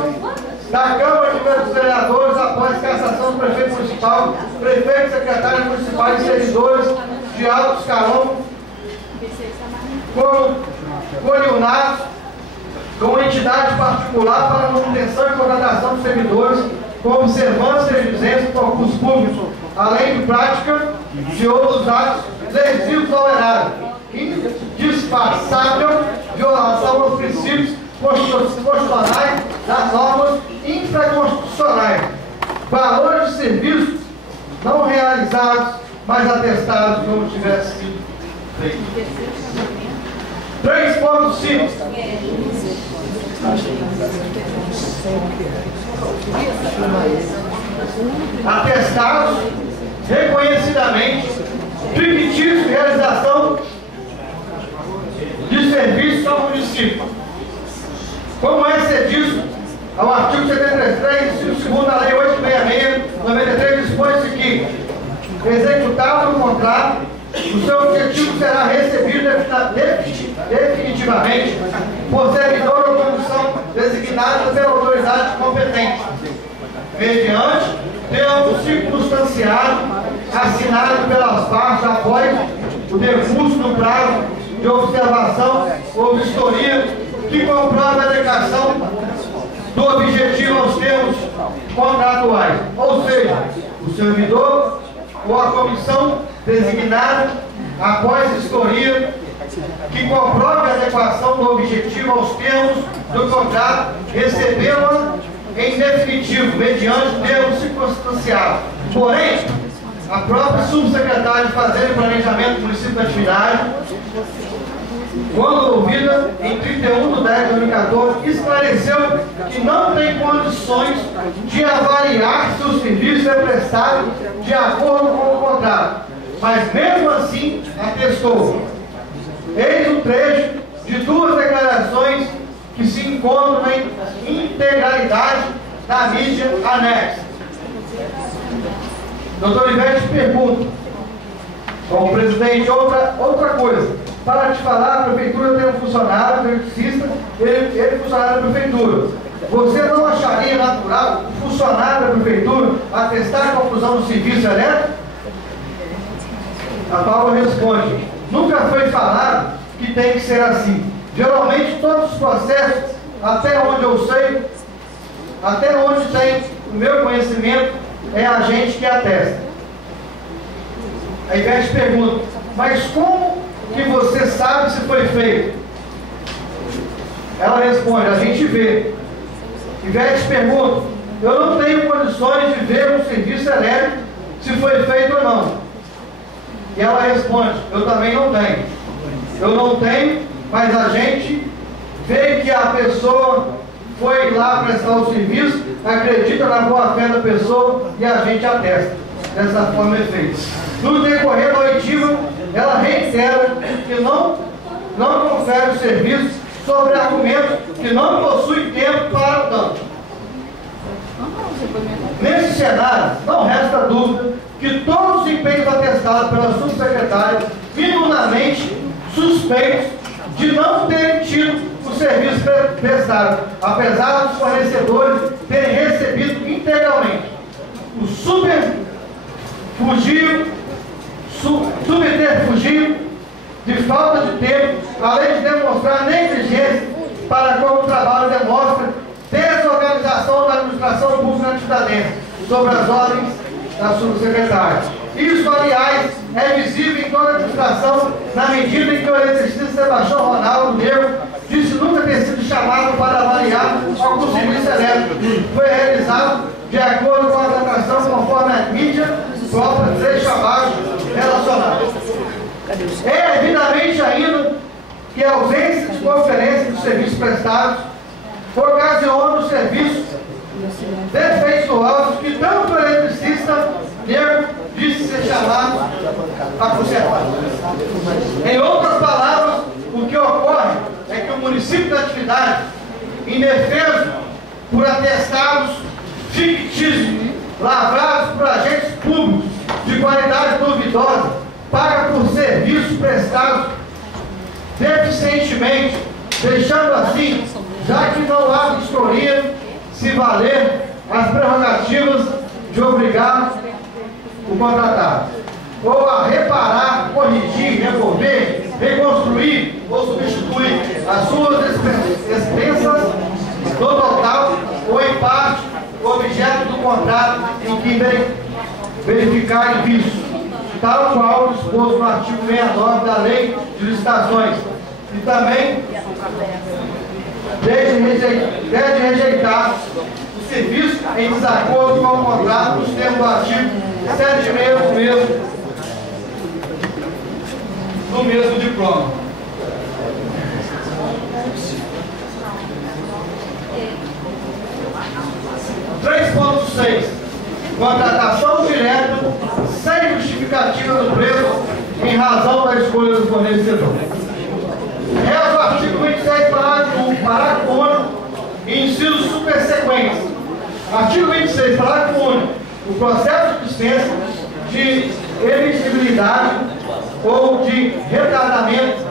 da Câmara de Vereadores após cassação do prefeito municipal, prefeito, secretários municipais e servidores de alto escalão, colionados com entidade particular para manutenção e contratação de servidores, com observância e exigência de concurso público além de prática de outros atos lesivos ao erário, indispensável violação aos princípios constitucionais das normas infraconstitucionais, valores de serviços não realizados, mas atestados como tivesse sido feito. 3.5. Atestados reconhecidamente fictícios de realização de serviços ao município, como é cedido ao artigo 73, inciso 2 da Lei 866/93, dispõe o seguinte: executado o contrato, o seu objetivo será recebido definitivamente por servidor ou comissão designada pela autoridade competente, mediante termo circunstanciado assinado pelas partes após o decurso do prazo de observação ou vistoria que comprova a adequação do objetivo aos termos contratuais, ou seja, o servidor ou a comissão designada, após vistoria que comprove a adequação do objetivo aos termos do contrato, recebê-la em definitivo, mediante termo circunstanciado. Porém, a própria subsecretária de Fazenda e Planejamento do município da atividade, quando ouvida em 31/10/2014, esclareceu que não tem condições de avaliar se o serviço é prestado de acordo com o contrato, mas mesmo assim atestou. Eis o trecho de duas declarações que se encontram na integralidade da mídia anexa. Doutor Ivete pergunta, como presidente, outra coisa. Para te falar, a prefeitura tem um funcionário eletricista, ele é funcionário da prefeitura. Você não acharia natural o funcionário da prefeitura atestar a conclusão do serviço elétrico? A Paula responde: nunca foi falado que tem que ser assim. Geralmente todos os processos, até onde eu sei, até onde tem o meu conhecimento, é a gente que atesta. A Ivete pergunta: mas como que você sabe se foi feito? Ela responde: a gente vê. Ivete pergunta: eu não tenho condições de ver um serviço elétrico se foi feito ou não. E ela responde: eu também não tenho. Eu não tenho, mas a gente vê que a pessoa foi lá prestar o serviço, acredita na boa fé da pessoa e a gente atesta. Dessa forma é feito. No decorrer da oitiva, ela reitera que não confere o serviço sobre argumentos que não possuem tempo para tanto. Nesse cenário, não resta dúvida que todos os empenhos atestados pela subsecretária, minimamente suspeitos de não terem tido o serviço prestado, apesar dos fornecedores terem recebido integralmente. O subterfúgio de falta de tempo, além de demonstrar negligência para com o trabalho, demonstra desorganização da administração pública atidadense sobre as ordens da subsecretária. Isso, aliás, é visível em toda a administração, na medida em que o eletricista Sebastião Ronaldo Negro disse nunca ter sido chamado para avaliar algum serviço elétrico. Foi realizado de acordo com a adequação conforme a mídia própria, trecho abaixo relacionado. É evidente ainda que a ausência de conferência dos serviços prestados ocasiona os serviços defeituosos que tanto o eletricista Negro disse ser chamado a consertar. Em outras palavras, o que ocorre é que o município da atividade, indefeso por atestados fictícios, lavrados por agentes públicos de qualidade duvidosa, paga por serviços prestados deficientemente, deixando assim, já que não há vistoria, se valer as prerrogativas de obrigar o contratado, ou a reparar, corrigir, remover, reconstruir ou substituir as suas expensas no total ou em parte, objeto do contrato em que verificar vício, tal qual disposto no artigo 69 da Lei de Licitações, e também deve rejeitar o serviço em desacordo com o contrato nos termos do artigo 76 do mesmo diploma. Contratação direta sem justificativa do preço em razão da escolha do fornecedor. É o artigo 26, parágrafo 1, parágrafo único e incisos subsequentes. Artigo 26, parágrafo único. O processo de dispensa de elegibilidade ou de retardamento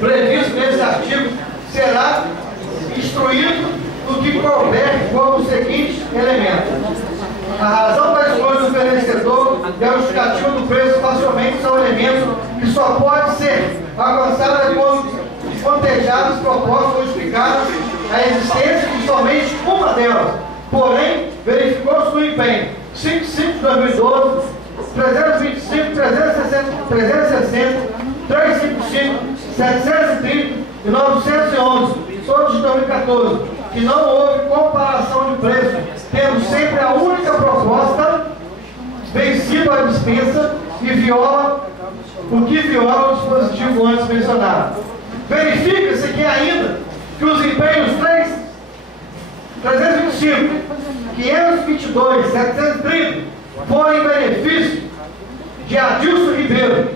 previsto nesse artigo será instruído no que couber como os seguintes elementos. A razão da escolha do fornecedor e a justificativa do preço facilmente são elementos que só pode ser alcançada quando contejadas, propostas ou explicadas a existência de somente uma delas. Porém, verificou-se no empenho 55 de 2012, 325, 360, 355, 730 e 911, todos de 2014, que não houve comparação de preço, tendo sempre a única proposta vencido a dispensa e viola o viola o dispositivo antes mencionado. Verifica-se que ainda que os empenhos 325, 522, 730 foram em benefício de Adilson Ribeiro,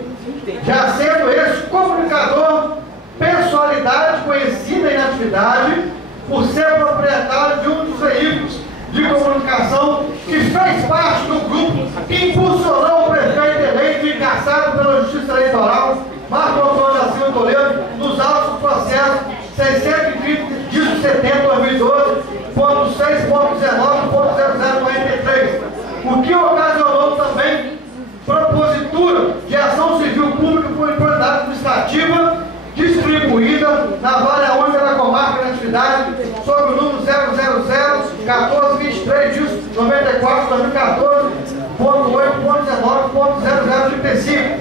já sendo este comunicador personalidade conhecida em atividade por ser proprietário de um dos veículos de comunicação que fez parte do grupo que impulsionou o prefeito eleito e encaçado pela Justiça Eleitoral, Marco Antônio da Silva Toledo, nos autos do processo 620 de setembro de 2012, ponto 6.19.0043, o que ocasionou também propositura de ação civil pública por improbidade administrativa distribuída na Vara Única da Comarca de Atividade sob o número 000-1423 de 94/2014.8.19.0035,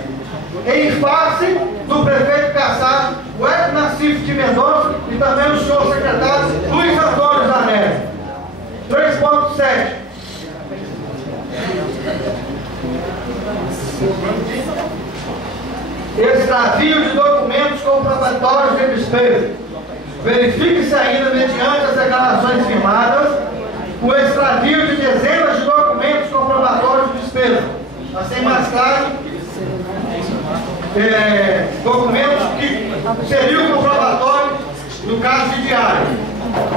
em face do prefeito cassado, o Edson Nassif de Mendonça e também o senhor secretário Luiz Antônio Zanelli. 3.7. Extravio de documentos comprobatórios de despesa. Verifique-se ainda, mediante as declarações firmadas, o extravio de dezenas de documentos comprobatórios de despesa. Assim mais claro, documentos que seriam comprobatórios no caso de diário,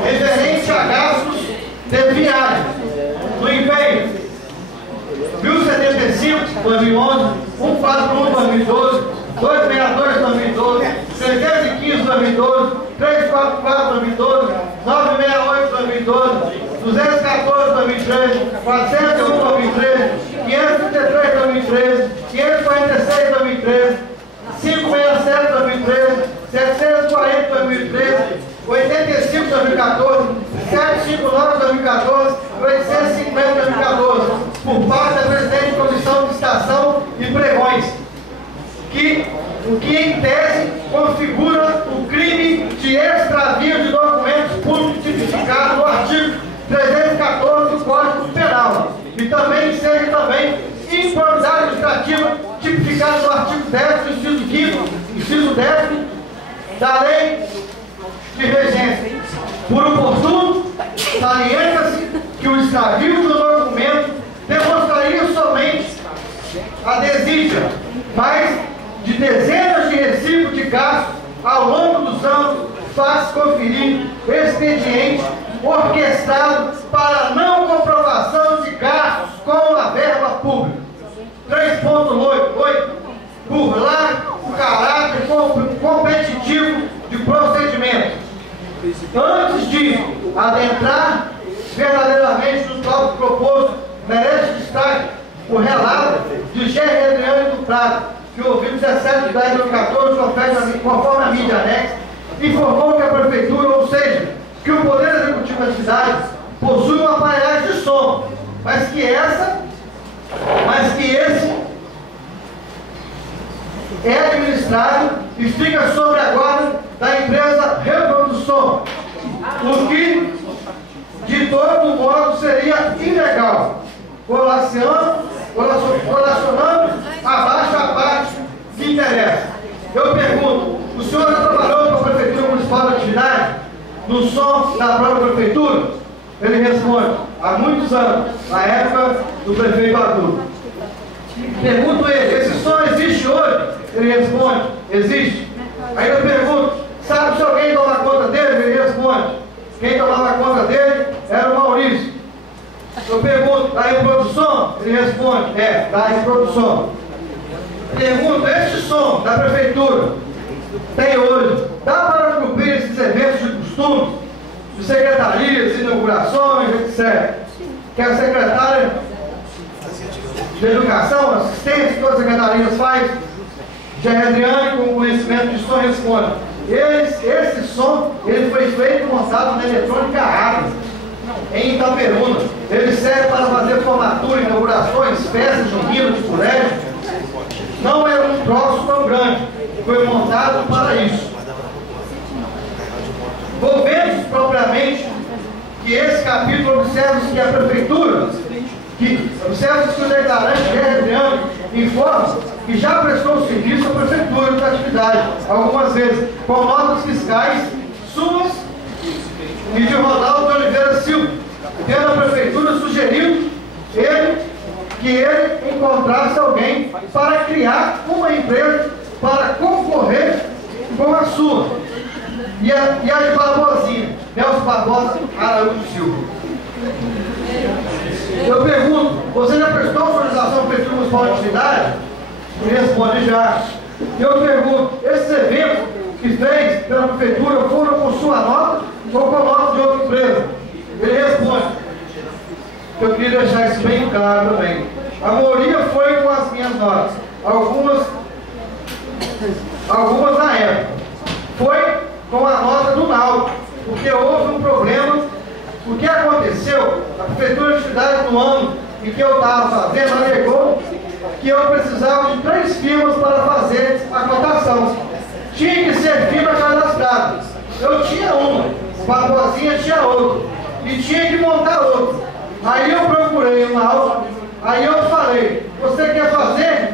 referente a gastos de viagem, no empenho 1075, 2011, 141, 2012, 262, 2012, 315, 2012, 344, 2012, 968, 2012, 214, 2013, 401, 2013, 533, 2013, 546, 2013, 567, 2013, 740, 2013, 85, 2014, 759, 2014 e 850, 2014, por parte da presidente de Comissão de Licitação e Pregões, o que em tese configura o crime de extravio de documentos públicos tipificado no artigo 314 do Código Penal, e também seja improbidade administrativa tipificada no artigo 10, inciso 5º, inciso 10 da Lei de Regência. Por oportuno, salienta-se que o extravio do documento demonstraria somente a desídia, mas de dezenas de recibos de gastos ao longo dos anos, faz conferir expediente orquestrado para não comprovação de gastos com a verba pública. 3.8. Burlar o caráter competitivo de procedimento. Antes de adentrar verdadeiramente no tópico proposto, merece destaque o relato de G. Adriano do Prado, que ouviu 17 de 10 de 2014, conforme a mídia anexa, informou que a Prefeitura, ou seja, que o Poder Executivo da cidade, possui uma aparelhagem mas que esse é administrado e fica sob a guarda da empresa Reprodução, o que de todo modo seria ilegal, colacionando abaixo a parte que interessa. Eu pergunto, o senhor já trabalhou com a Prefeitura Municipal da Atividade, no som da própria Prefeitura? Ele responde, há muitos anos, na época do prefeito Arthur. Pergunto ele, esse som existe hoje? Ele responde, existe. Aí eu pergunto, sabe se alguém toma conta dele? Ele responde, quem tomava conta dele era o Maurício. Eu pergunto, da reprodução? Ele responde, da reprodução. Pergunto, este som da prefeitura tem hoje, dá para cumprir esses eventos de costume, de secretarias, inaugurações, etc. Que a secretária de Educação, assistente, todas as secretarias faz, Jair Adriane, com conhecimento de som, responde. Esse som, ele foi feito e montado na eletrônica Água, em Itaperuna. Ele serve para fazer formatura, inaugurações, festas juninas de colégio. Não é um troço tão grande, foi montado para isso. Volvemos propriamente que esse capítulo observa-se que a prefeitura, observa-se que o declarante Jair Adriane informa que já prestou serviço à prefeitura de atividade, algumas vezes, com notas fiscais suas e de Ronaldo de Oliveira Silva, tendo a prefeitura sugerido que ele encontrasse alguém para criar uma empresa para concorrer com a sua. E a de Barbosinha, Nelson Barbosa Araújo Silva. Eu pergunto, você já prestou autorização à Prefeitura Municipal de Atividade? Ele responde já. Eu pergunto, esses eventos que fez pela Prefeitura foram com sua nota ou com a nota de outra empresa? Ele responde. Eu queria deixar isso bem claro também. A maioria foi com as minhas notas. Algumas na época. Foi com a nota do Náutico, porque houve um problema. O que aconteceu? A Prefeitura de Atividade, no ano em que eu estava fazendo, alegou que eu precisava de 3 firmas para fazer a cotação. Tinha que ser firma cadastrada. Eu tinha uma, o Barbosinha tinha outra, e tinha que montar outra. Aí eu procurei o Náutico, aí eu falei, você quer fazer?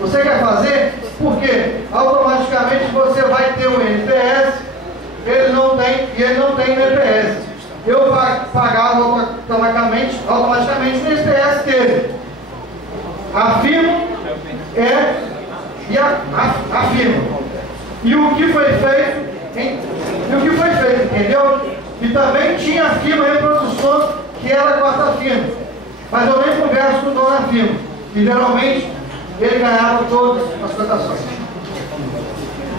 Você quer fazer? Porque automaticamente você vai ter um NPS, ele não tem NPS. Eu pagava automaticamente o NPS dele. A firma a firma. E o que foi feito, entendeu? E também tinha a firma Reprodução, que era a quarta firma. Mas eu nem converso com o dono da firma. E geralmente ele ganhava todas as cotações.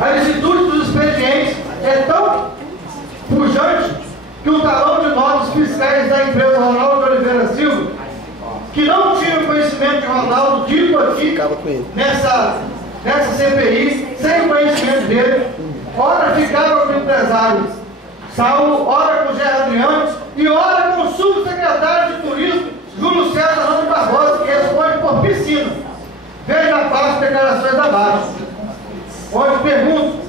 A licitude dos expedientes é tão pujante que o talão de notas fiscais da empresa Ronaldo de Oliveira Silva, que não tinha o conhecimento de Ronaldo, dito aqui nessa CPI, sem o conhecimento dele, ora ficava com o empresário Saulo, ora com o Jair Adriane e ora com o subsecretário de Turismo, Júlio César Ramos Barbosa, que responde por piscina. Veja a parte de declarações abaixo. Onde pergunto,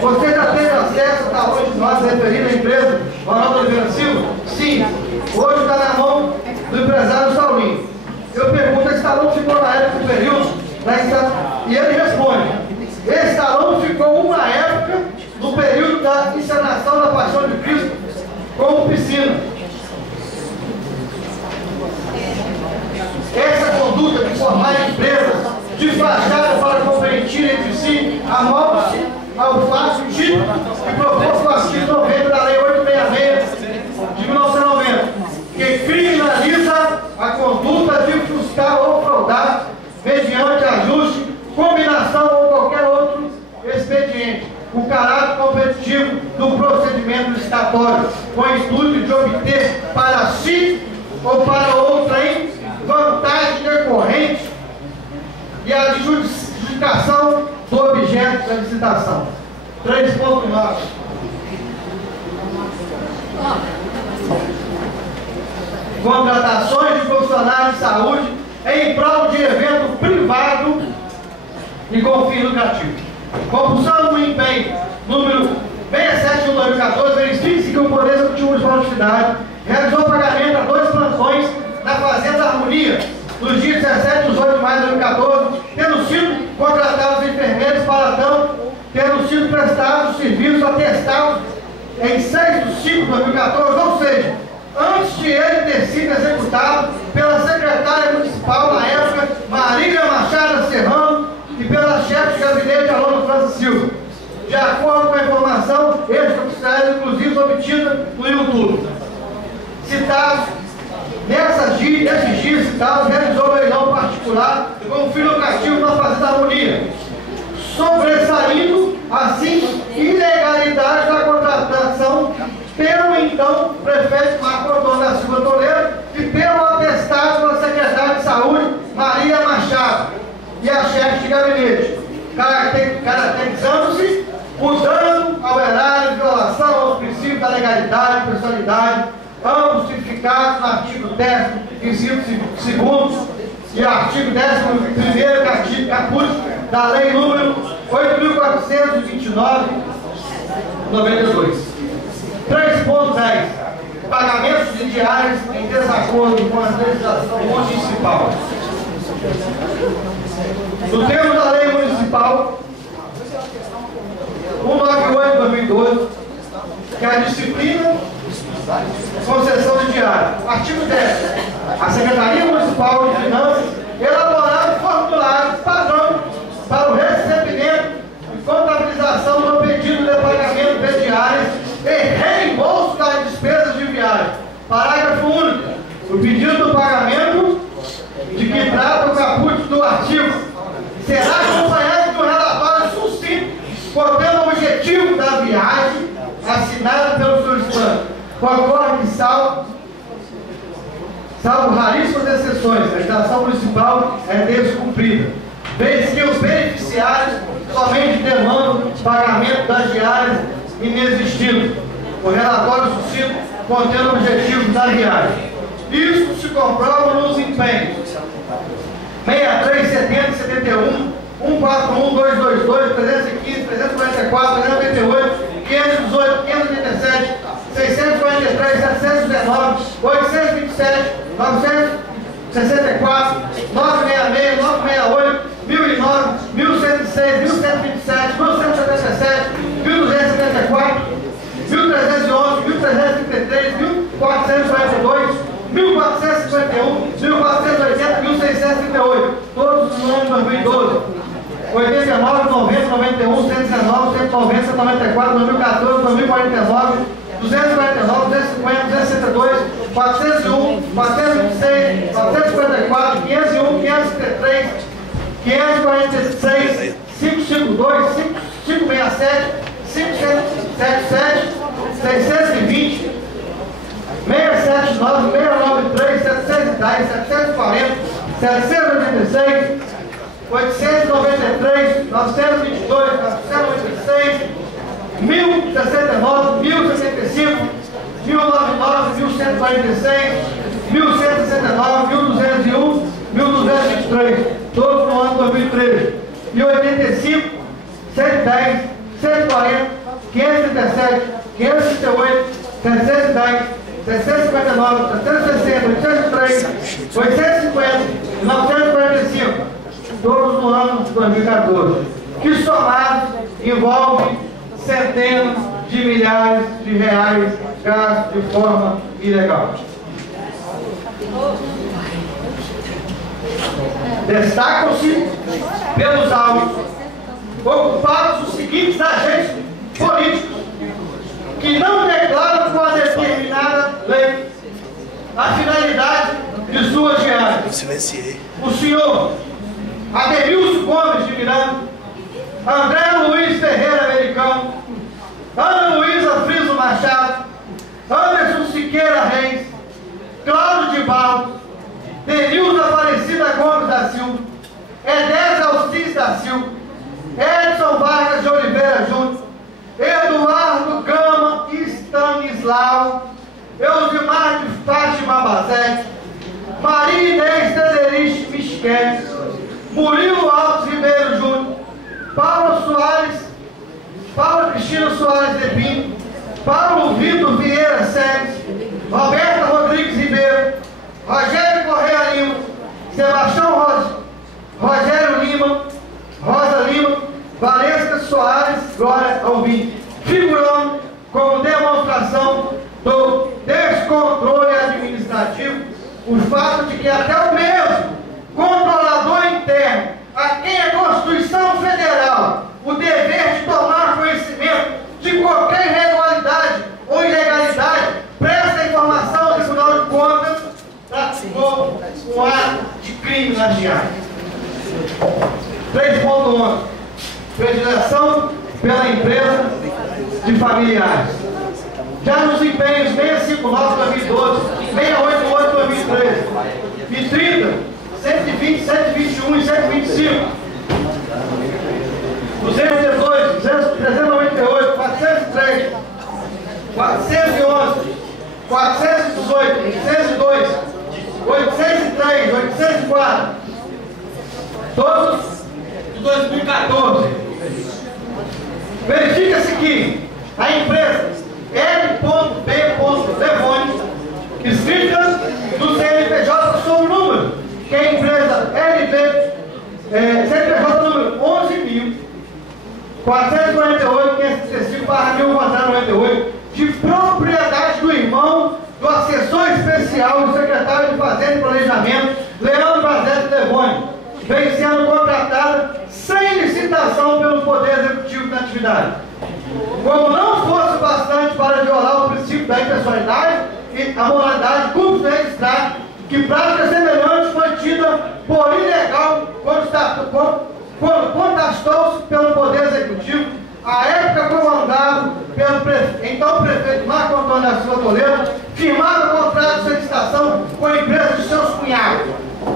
você já teve acesso a talões de notas referidos à empresa Ronaldo Oliveira Silva? Sim. Hoje está na mão do empresário Saulinho. Eu pergunto, esse talão ficou na época do período? E ele responde, esse talão ficou uma época no período da encenação da Paixão de Cristo como piscina. Essa conduta de formar empresas de fachada para competir entre si, amolda-se ao fato típico que propôs o artigo 90 da Lei 866 de 1990, que criminaliza a conduta de ofuscar ou fraudar mediante ajuste, combinação ou qualquer outro expediente, o caráter competitivo do procedimento licitatório, com o intuito de obter para si ou para outrem vantagem decorrente e a adjudicação do objeto da licitação. 3.9. contratações de profissionais de saúde em prol de evento privado e com fim lucrativo. Compulsão do empenho número 67 de 2014, verifique-se que o Poder Executivo Municipal de Cidade realizou pagamento a 2 plantões na Fazenda Harmonia, nos dias 17 e 18 de maio de 2014, tendo sido contratados enfermeiros para então, tendo sido prestados serviços atestados em 6 de 5 de 2014, ou seja, antes de ele ter sido executado pela secretária municipal na época, Marília Machado Serrano, e pela chefe de gabinete, Alona França Silva. De acordo com a informação extraoficial, inclusive obtida no YouTube. Citados, nesses dias citados, realizou leilão particular com fim lucrativo na Fazenda Harmonia, sobressaindo, assim, ilegalidade da contratação pelo então prefeito Marco Antônio da Silva Toledo e pelo atestado pela secretária de Saúde, Maria Machado, e a chefe de gabinete, caracterizando-se o dano ao erário, violação aos princípios da legalidade e personalidade, ambos tipificados no artigo 10º, inciso 2º e artigo 11º, caput da Lei número 8.429, 92. 3.10. Pagamentos de diárias em desacordo com a legislação municipal. No termo da Lei Municipal 198/2012, que é a disciplina concessão de diário. Artigo 10. A Secretaria Municipal de Finanças elaborar formulários padrão para o recebimento e contabilização do pedido de pagamento de diárias e reembolso das despesas de viagem. Parágrafo único. O pedido do pagamento de que trata o caput do artigo será acompanhado de um relatório sucinto contendo o objetivo da viagem assinada pelo solicitante. Concorre que, salvo raríssimas exceções, a legislação municipal é descumprida, vez que os beneficiários somente demandam pagamento das diárias inexistindo. O relatório sucinto contendo o objetivo da viagem. Isso se comprova nos empenhos 63, 70, 71, 141, 222, 315, 344, 398, 518, 587, 643, 719, 827, 964, 966, 968, 1009, 1106, 1127, 1177, 1274, 1311, 1333, 1442, 1451, 1480, 1638, todos no ano de 2012. 89, 90, 91, 119, 190, 194, 2014, 2049, 249, 250, 262, 401, 426, 454, 501, 503, 546, 552, 567, 577, 620, 679, 693, 710, 740, 786, 893, 922, 996, 1069, 1065, 1099, 1146, 1169, 1201, 1223, todos no ano de 2013. E 85, 110, 140, 537, 538, 710, 759, 760, 803, 850, 945. Todos no ano de 2014, que somados envolve centenas de milhares de reais gastos de forma ilegal. Destacam-se pelos autos ocupados os seguintes agentes políticos que não declaram com a determinada lei a finalidade de suas diárias. Eu silenciei. O senhor Ademilson Gomes de Miranda, André Luiz Ferreira Americano, Ana Luísa Friso Machado, Anderson Siqueira Reis, Cláudio de Barros, Denilza Aparecida Gomes da Silva, Edés Alcides da Silva, Edson Vargas de Oliveira Júnior, Eduardo Gama Stanislau, Elzimar de Fátima Mabazete, Maria Inês Tederich Misquete, Murilo Alves Ribeiro Júnior, Paula Cristina Soares de Pinto, Paulo Vitor Vieira Seles, Roberta Rodrigues Ribeiro, Rogério Correia Lima, Sebastião Rogério Lima, Rosa Lima, Valesca Soares Glória Alvim, figurando como demonstração do descontrole administrativo o fato de que até o mesmo controlador interno, a quem a Constituição Federal o dever de tomar conhecimento de qualquer irregularidade ou ilegalidade, presta informação ao Tribunal de Contas, praticou um ato de crime nas diárias. 3.11. Predileção pela empresa de familiares. Já nos empenhos 659/2012, 688/2013 e 30, 120, 121 e 125, 202, 398, 403, 411, 418, 802, 803, 804, todos de 2014. Verifica-se que a empresa L.B. Levone, escrita no CNPJ sob o número, que é a empresa CNPJ número 11.448.535/1098, de propriedade do irmão do assessor especial do secretário de Fazenda e Planejamento, Leandro Bazete Levone, vem sendo contratada sem licitação pelo Poder Executivo da atividade. Como não fosse bastante para violar o princípio da impessoalidade e a moralidade, cumpre registrar que prática semelhante foi tida por ilegal quando contestou-se pelo Poder Executivo, à época comandado pelo então prefeito Marco Antônio da Silva Toledo, firmado o contrato de licitação com a empresa de seus cunhados,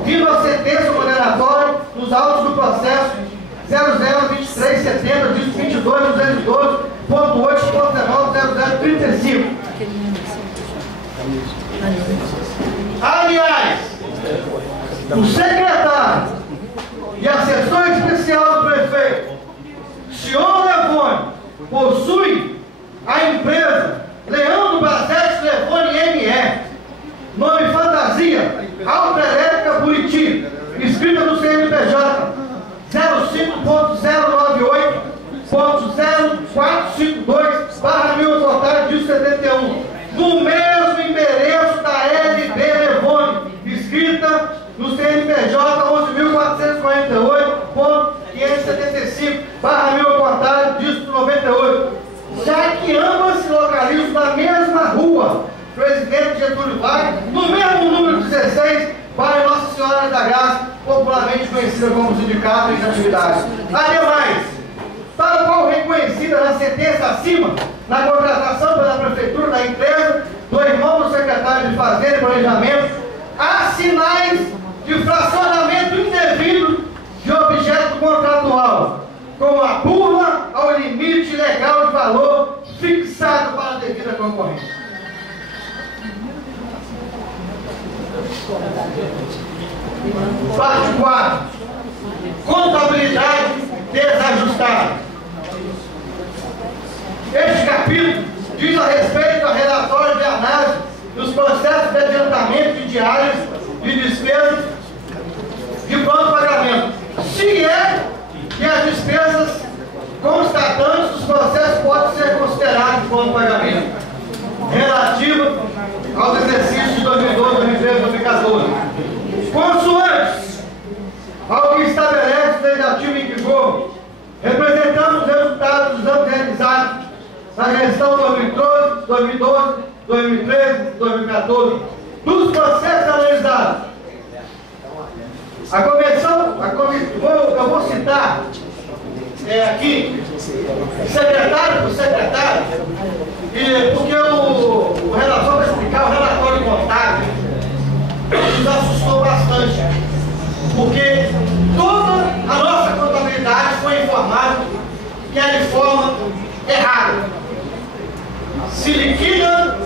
vindo a sentença condenatória nos autos do processo 002370, dígito 22.212.8.19.0035. Aliás, o secretário e assessor especial do prefeito, senhor Levone, possui a empresa Leandro Bazete Levone ME, nome fantasia, Autoelétrica Buriti, escrita no CNPJ 05.098.0452/1071, no mesmo endereço da LB Levone, escrita no CNPJ 11.448.575/1000, dígito 98, já que ambas se localizam na mesma rua, Presidente Getúlio Vargas, no mesmo número 16, para Nossa Senhora da Graça, popularmente conhecida como Sindicato de Atividades. Ademais, tal qual reconhecida na sentença acima, na contratação pela Prefeitura da empresa, do irmão do secretário de Fazenda e Planejamento, há sinais de fracionamento indevido de objeto contratual, com a burla ao limite legal de valor fixado para a devida concorrência. Parte 4. Contabilidade desajustada. Este capítulo diz a respeito ao relatório de análise dos processos de adiantamento de diárias de despesas de pronto pagamento. Se é que as despesas constatantes dos processos podem ser consideradas de pronto pagamento, relativa aos exercícios de 2012, 2013 e 2014. Consoante ao que estabelece o legislativo em vigor, representando os resultados dos anos realizados na gestão 2012, 2013 e 2014, dos processos analisados. Eu vou citar aqui, secretário por secretário, porque o relator vai explicar o relatório contábil, nos assustou bastante, porque toda a nossa contabilidade foi informada que é de forma errada. Se liquida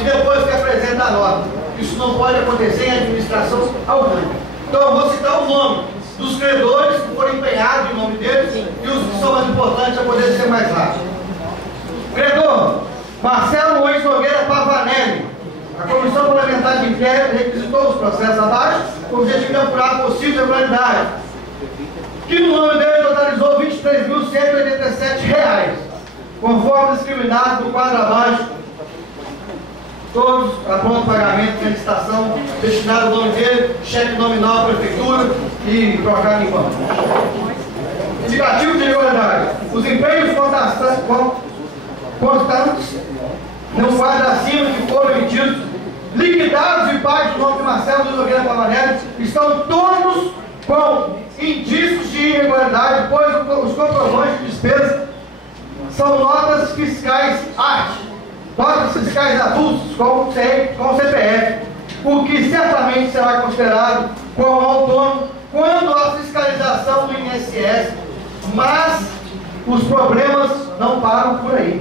e depois que apresenta a nota. Isso não pode acontecer em administração alguma. Então eu vou citar o nome dos credores que foram empenhados em nome deles e os que são mais importantes para poder ser mais rápido. Credor Marcelo Luiz Nogueira Pavanelli. A Comissão Parlamentar de Inquérito requisitou os processos abaixo com o objetivo de apurar possíveis irregularidades, que no nome dele totalizou R$ 23.187, conforme discriminado no quadro abaixo, todos a pronto pagamento de licitação, destinado ao nome dele, cheque nominal à Prefeitura e trocado em banco. Indicativo de irregularidade. Os empenhos constantes no quadro acima que foram emitidos, liquidados e pagos no nome de Marcelo Luiz Nogueira Pavanelli, estão todos com indícios de irregularidade, pois os comprovantes de despesa são notas fiscais arte, notas fiscais avulsas com CPF, o que certamente será considerado como autônomo quando a fiscalização do INSS, mas os problemas não param por aí,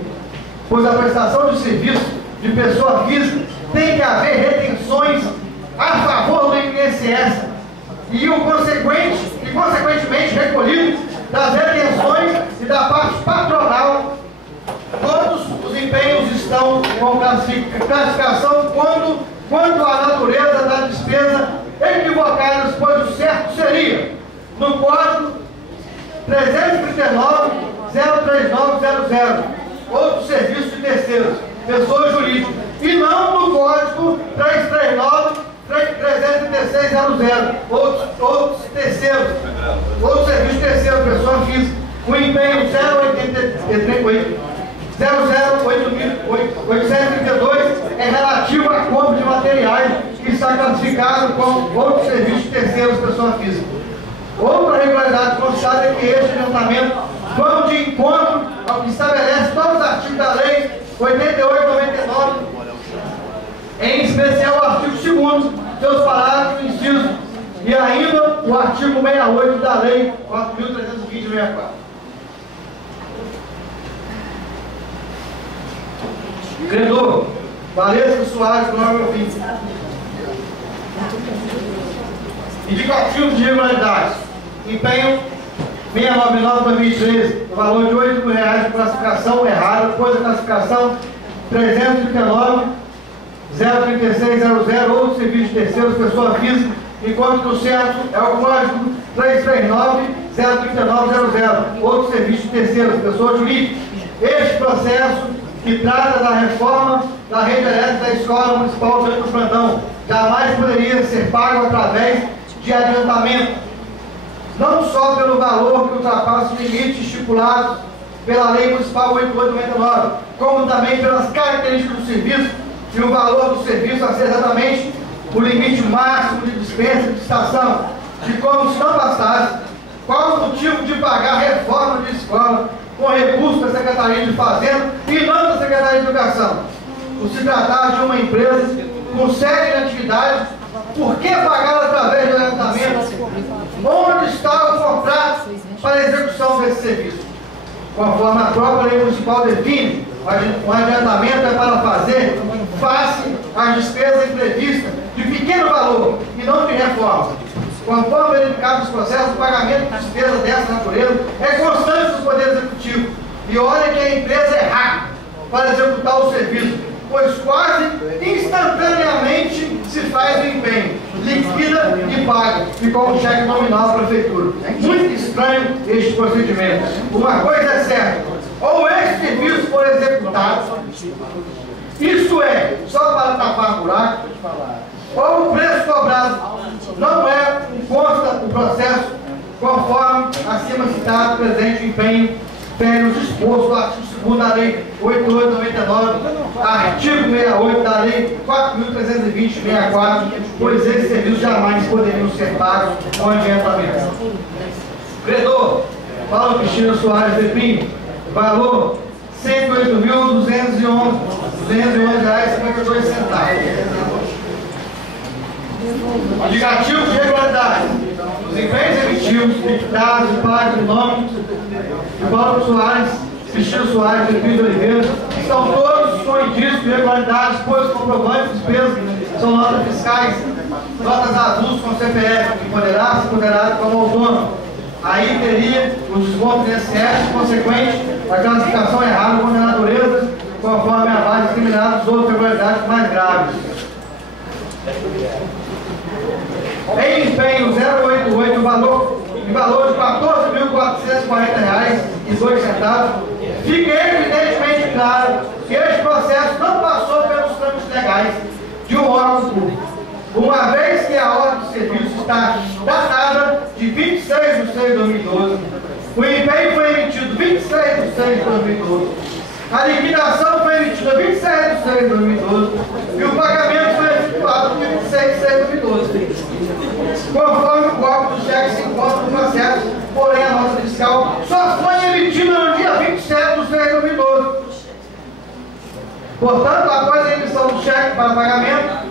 pois a prestação de serviço de pessoa física tem que haver retenções a favor do INSS e consequentemente recolhido das retenções e da parte patronal. Todos os empenhos estão com classificação quanto à natureza da despesa equivocadas, pois o certo seria no código 339.03900, outro serviço de terceiros, pessoa jurídica, e não no código 339.336.00, outros terceiros, outro serviço de terceiro, pessoa física. O empenho 00832 é relativo à compra de materiais que está classificado como outro serviço de terceiros, pessoa física. Outra regularidade constatada é que este adiantamento vão de encontro ao que estabelece todos os artigos da Lei 88/99, em especial o artigo 2º, seus parágrafos e incisos, e ainda o artigo 68 da Lei 4.320/64. Credor Valesca Soares Glória Ouvinte. Indicativo de irregularidades. Empenho 699/2013, o valor de R$ 8.000 de classificação errada, pois a classificação 319.036.00, outro serviço de terceiros, pessoa física, enquanto que o certo é o código 339.039.00, outro serviço de terceiros, pessoa jurídica. Este processo, que trata da reforma da rede elétrica da Escola Municipal de Santo Brandão, jamais poderia ser pago através de adiantamento, não só pelo valor que ultrapassa os limites estipulados pela Lei Municipal 88/99, como também pelas características do serviço e o valor do serviço a ser exatamente o limite máximo de dispensa de estação. E como se não bastasse, qual o motivo de pagar a reforma de escola com recurso da Secretaria de Fazenda e não da Secretaria de Educação? Por se tratar de uma empresa com sede de atividade, por que pagar através de adiantamento? Onde está o contrato para a execução desse serviço? Conforme a própria Lei Municipal define, o adiantamento é para fazer face às despesas imprevistas de pequeno valor e não de reforma. Conforme verificado os processos, o pagamento de despesas dessa natureza é constante do Poder Executivo. E olha que a empresa é rápida para executar o serviço, pois quase instantaneamente se faz o empenho, liquida e paga, e com um cheque nominal à Prefeitura. Muito estranho este procedimento. Uma coisa é certa, ou esse serviço for executado, isso é, só para tapar buraco, ou o preço cobrado não é consta o processo conforme acima citado, presente o empenho, tem os dispostos do artigo 2º da Lei 88/99, artigo 68 da Lei 4.320/64, pois esses serviços jamais poderiam ser pagos com adiantamento. Credor Paulo Cristina Soares de Pinho, valor R$ 108.211,52. Indicativo de regularidade. Os empenhos emitidos, liquidados e pagos em nome de Paulo Soares, Cristina Soares de Pinho de Oliveira, estão todos com indícios de regularidades, pois comprovantes de despesas são notas fiscais, notas avulsas com CPF, que poderá ser considerado como autônomo. Aí teria o desconto do INSS consequente da classificação errada contra a natureza, conforme a base discriminada dos outros irregularidades mais graves. Em empenho 088, em valor de R$ 14.440,02, fica evidentemente claro que este processo não passou pelos trâmites legais de um órgão público, uma vez que a ordem de serviço está datada de 26 de 6 de 2012, o empenho foi emitido 26 de 6 de 2012, a liquidação foi emitida 26 de 6 de 2012 e o pagamento foi efetuado no 26 de 6 de 2012. Conforme o código do cheque se encontra no processo, porém a nota fiscal só foi emitida no dia 27 de 6 de 2012. Portanto, após a emissão do cheque para pagamento,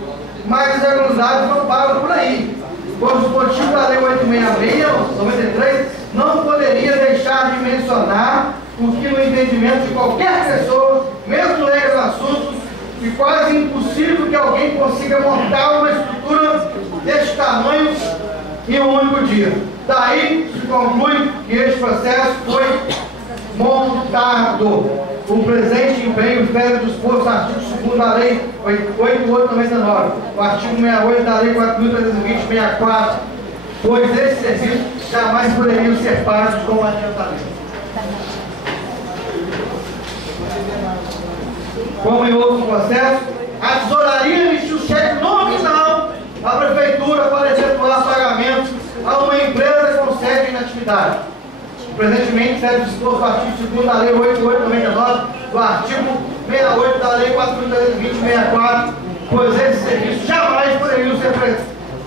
mais irregularidades não param por aí, pois o motivo da Lei 866/93 não poderia deixar de mencionar o que, no entendimento de qualquer pessoa, mesmo leiga no assunto, é quase impossível que alguém consiga montar uma estrutura deste tamanho em um único dia. Daí se conclui que este processo foi montado. O presente empenho fere do disposto artigo 2º da Lei 8.899, o artigo 68 da Lei 4.320/64, pois esse serviço jamais poderiam ser pagos com adiantamento. Como em outros processos, a tesouraria emitiu cheque nominal à Prefeitura para efetuar pagamentos a uma empresa com sede em atividade. Presentemente, serve disposto o artigo 2º da Lei 8.899, do artigo 68 da Lei 4.320/64, pois esses serviços jamais poderiam ser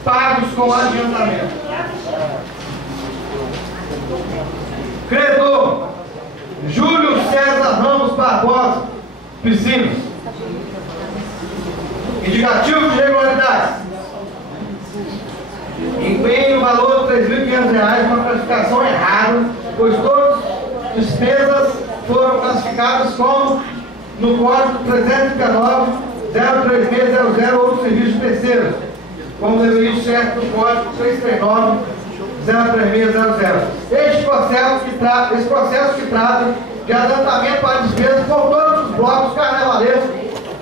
pagos com adiantamento. Credor Júlio César Ramos Barbosa, Piscinas. Indicativo de irregularidades. Empenho no valor de R$ 3.500, uma classificação errada, pois todas as despesas foram classificadas como no código 319-03600 outros serviços terceiros, como deveria ser no código 339-03600. Esse processo que trata de adiantamento para despesas por todos os blocos carnavalescos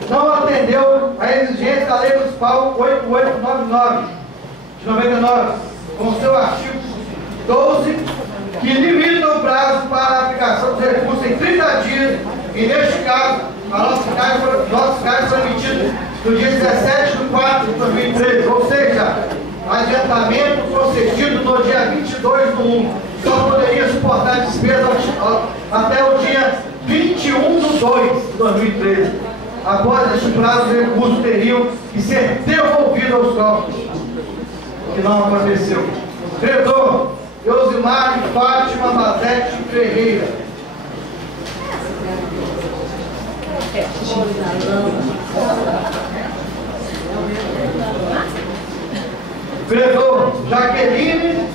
não atendeu à exigência da Lei Municipal 8899 de 99, com seu artigo 12, que limita o prazo para a aplicação dos recursos em 30 dias, e neste caso, a nossa fiscais foi emitida no dia 17 de 4 de 2013, ou seja, adiantamento concedido no dia 22 de 1, só poderia suportar despesa até o dia 21 de 2 de 2013. Após este prazo, os recursos teriam que ser devolvidos aos cofres, o que não aconteceu. Credor Eusimar Fátima Mazete Ferreira. Credor Jaqueline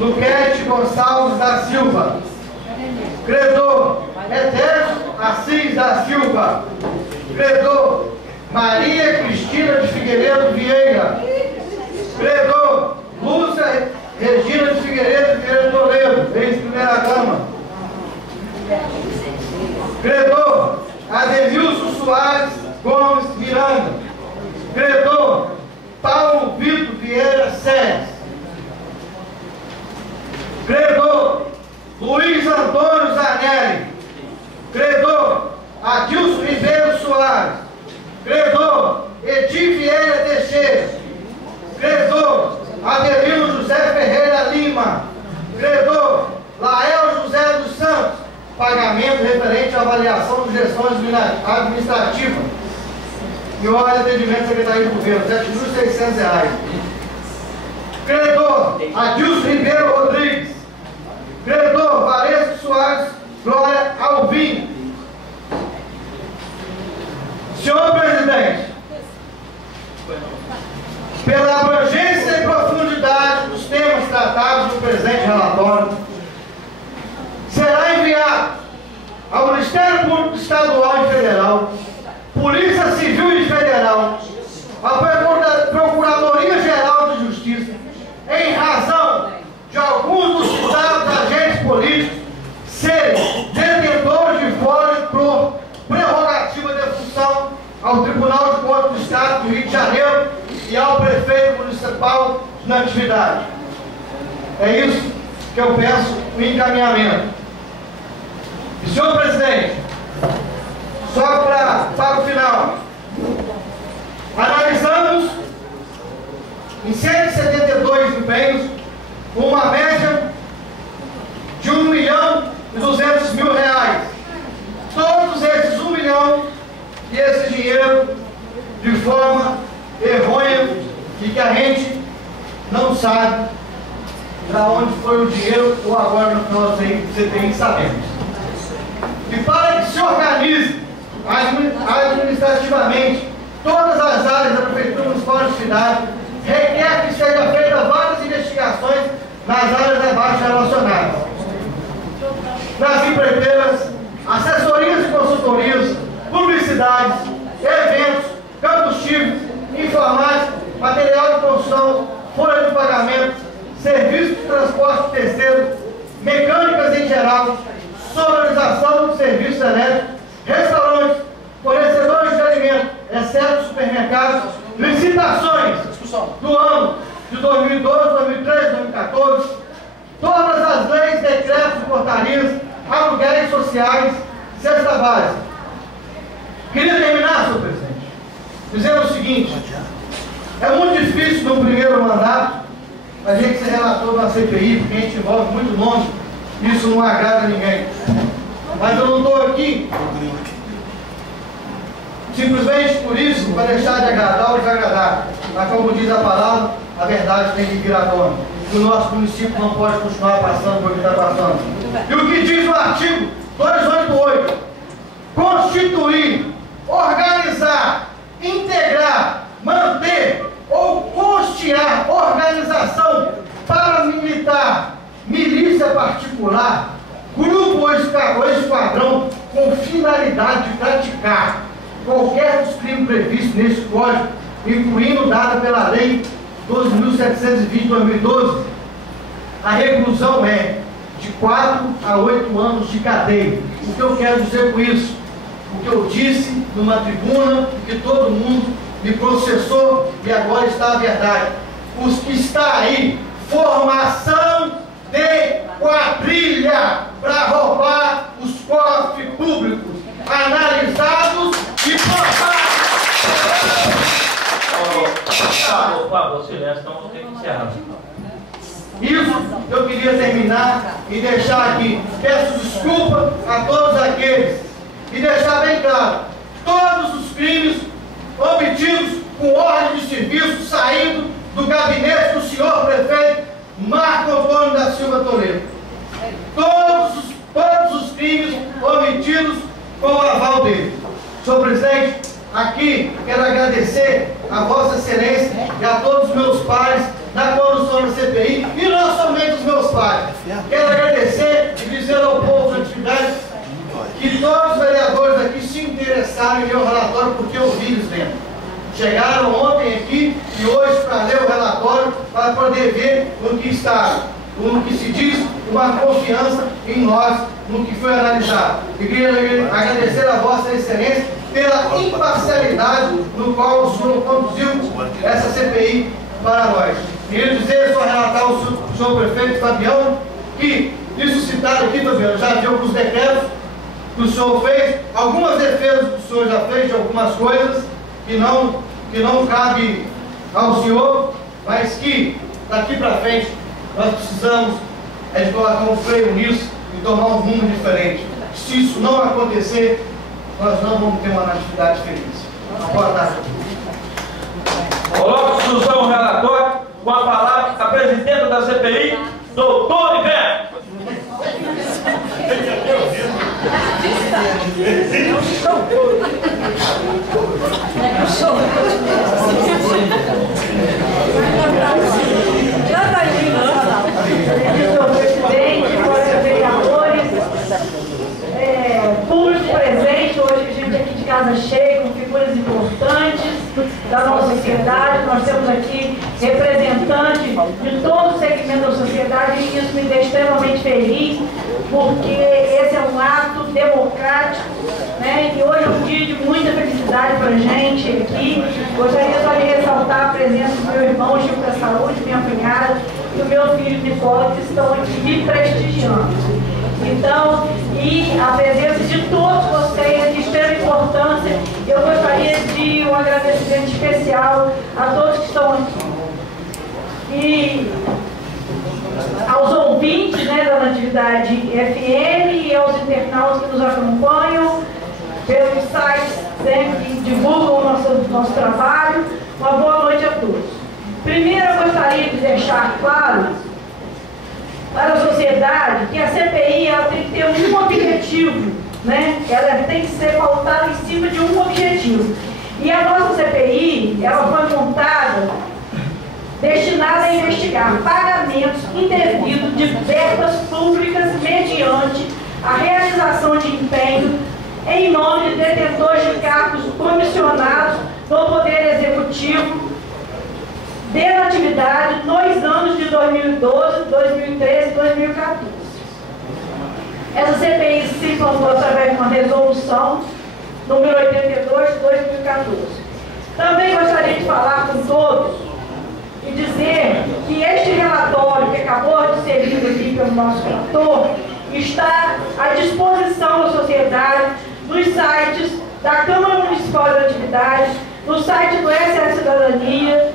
Luquete Gonçalves da Silva. Credor Eterno Assis da Silva. Credor Maria Cristina de Figueiredo Vieira. Credor Lúcia Regina de Figueiredo Vieira Toledo, ex-primeira-dama. Credor Ademilson Soares Gomes Miranda. Credor Paulo Vitor Vieira Sérgio. Credor Luiz Antônio Zanelli. Credor Adilson Ribeiro Soares. Credor Edir Vieira Teixeira. Credor Adelino José Ferreira Lima. Credor Lael José dos Santos. Pagamento referente à avaliação de gestão administrativa e ordem de atendimento da Secretaria de Governo, R$ 7.600. Credor Adilson Ribeiro Rodrigues. Credor Varesco Soares Glória Alvim. Senhor Presidente, pela abrangência e profundidade dos temas tratados no presente relatório, será enviado ao Ministério Público Estadual e Federal, Polícia Civil e Federal, ao Procurador na atividade. É isso que eu peço o encaminhamento. E, senhor presidente, só para o final, analisamos em 172 empenhos uma média de R$1.200.000. Todos esses 1 milhão e esse dinheiro de forma errônea e que a gente não sabe para onde foi o dinheiro, ou agora no final do CPI sabemos. E para que se organize administrativamente todas as áreas da Prefeitura Municipal de Cidade, requer que sejam feitas várias investigações nas áreas abaixo relacionadas. Nas empreiteiras, assessorias e consultorias, publicidades, eventos, combustíveis, informática, material de construção, folha de pagamento, serviço de transporte terceiro, mecânicas em geral, sonorização de serviços elétricos, restaurantes, fornecedores de alimentos, exceto supermercados, licitações do ano de 2012, 2013, 2014, todas as leis, decretos, portarias, aluguéis sociais, cesta básica. Queria terminar, senhor presidente, dizendo o seguinte: é muito difícil no primeiro mandato a gente ser relator na CPI, porque a gente envolve muito nome, isso não agrada a ninguém. Mas eu não estou aqui simplesmente por isso, para deixar de agradar ou desagradar. Mas como diz a palavra, a verdade tem que vir à tona. E o nosso município não pode continuar passando por o que está passando. E o que diz o artigo 288? Constituir, organizar, integrar, manter ou custear organização paramilitar, milícia particular, grupo ou esquadrão com finalidade de praticar qualquer dos crimes previstos neste Código, incluindo dada pela Lei 12.720/2012, a reclusão é de 4 a 8 anos de cadeia. O que eu quero dizer com isso? O que eu disse numa tribuna, que todo mundo me processou e agora está a verdade. Os que está aí, formação de quadrilha para roubar os cofres públicos, analisados e provados. Por favor, silêncio, então vamos ter que encerrar. Isso eu queria terminar e deixar aqui. Peço desculpa a todos aqueles e deixar bem claro: todos os crimes obtidos com ordem de serviço saindo do gabinete do senhor prefeito Marco Antônio da Silva Toledo. Todos os crimes obtidos com o aval dele. Senhor presidente, aqui quero agradecer a Vossa Excelência e a todos os meus pares da condução da CPI, e não somente os meus pares. Quero agradecer e dizer ao povo da atividade que todos os vereadores aqui se interessaram em ler o relatório, porque eu vi eles lendo. Chegaram ontem aqui e hoje para ler o relatório, para poder ver no que está, no que se diz, uma confiança em nós, no que foi analisado. E queria agradecer a Vossa Excelência pela imparcialidade no qual o senhor conduziu essa CPI para nós. Queria dizer, só relatar ao senhor prefeito Fabiano, que isso citado aqui, Fabiano, já viu alguns decretos que o senhor fez, algumas defesas que o senhor já fez de algumas coisas que não cabe ao senhor, mas que daqui para frente nós precisamos de colocar um freio nisso e tomar um rumo diferente. Se isso não acontecer, nós não vamos ter uma natividade feliz. Boa tarde. Coloco em discussão o relatório com a palavra a presidenta da CPI, doutor Iver. Público presente, hoje a gente aqui de casa cheia, com figuras importantes da nossa sociedade. Nós temos aqui representantes de todo o segmento da sociedade, e isso me deixa extremamente feliz, porque esse é um ato democrático, né? E hoje é um dia de muita felicidade. atividade para a gente aqui. Gostaria só de ressaltar a presença do meu irmão Chico da Saúde, minha cunhada e o meu filho Nicola, que estão aqui me prestigiando. Então, e a presença de todos vocês é de extrema importância. Eu gostaria de um agradecimento especial a todos que estão aqui. E aos ouvintes, né, da Natividade FM e aos internautas que nos acompanham pelos sites, né, que divulgam o nosso trabalho. Uma boa noite a todos. Primeiro, eu gostaria de deixar claro para a sociedade que a CPI ela tem que ter um objetivo, né? Ela tem que ser pautada em cima de um objetivo. E a nossa CPI, ela foi montada destinada a investigar pagamentos indevidos de verbas públicas mediante a realização de empenho em nome de detentores de cargos comissionados do Poder Executivo de atividade nos anos de 2012, 2013 e 2014. Essa CPI se implantou através de uma resolução número 82 de 2014. Também gostaria de falar com todos e dizer que este relatório que acabou de ser lido aqui pelo nosso relator está à disposição da sociedade nos sites da Câmara Municipal de Atividades, no site do SS Cidadania,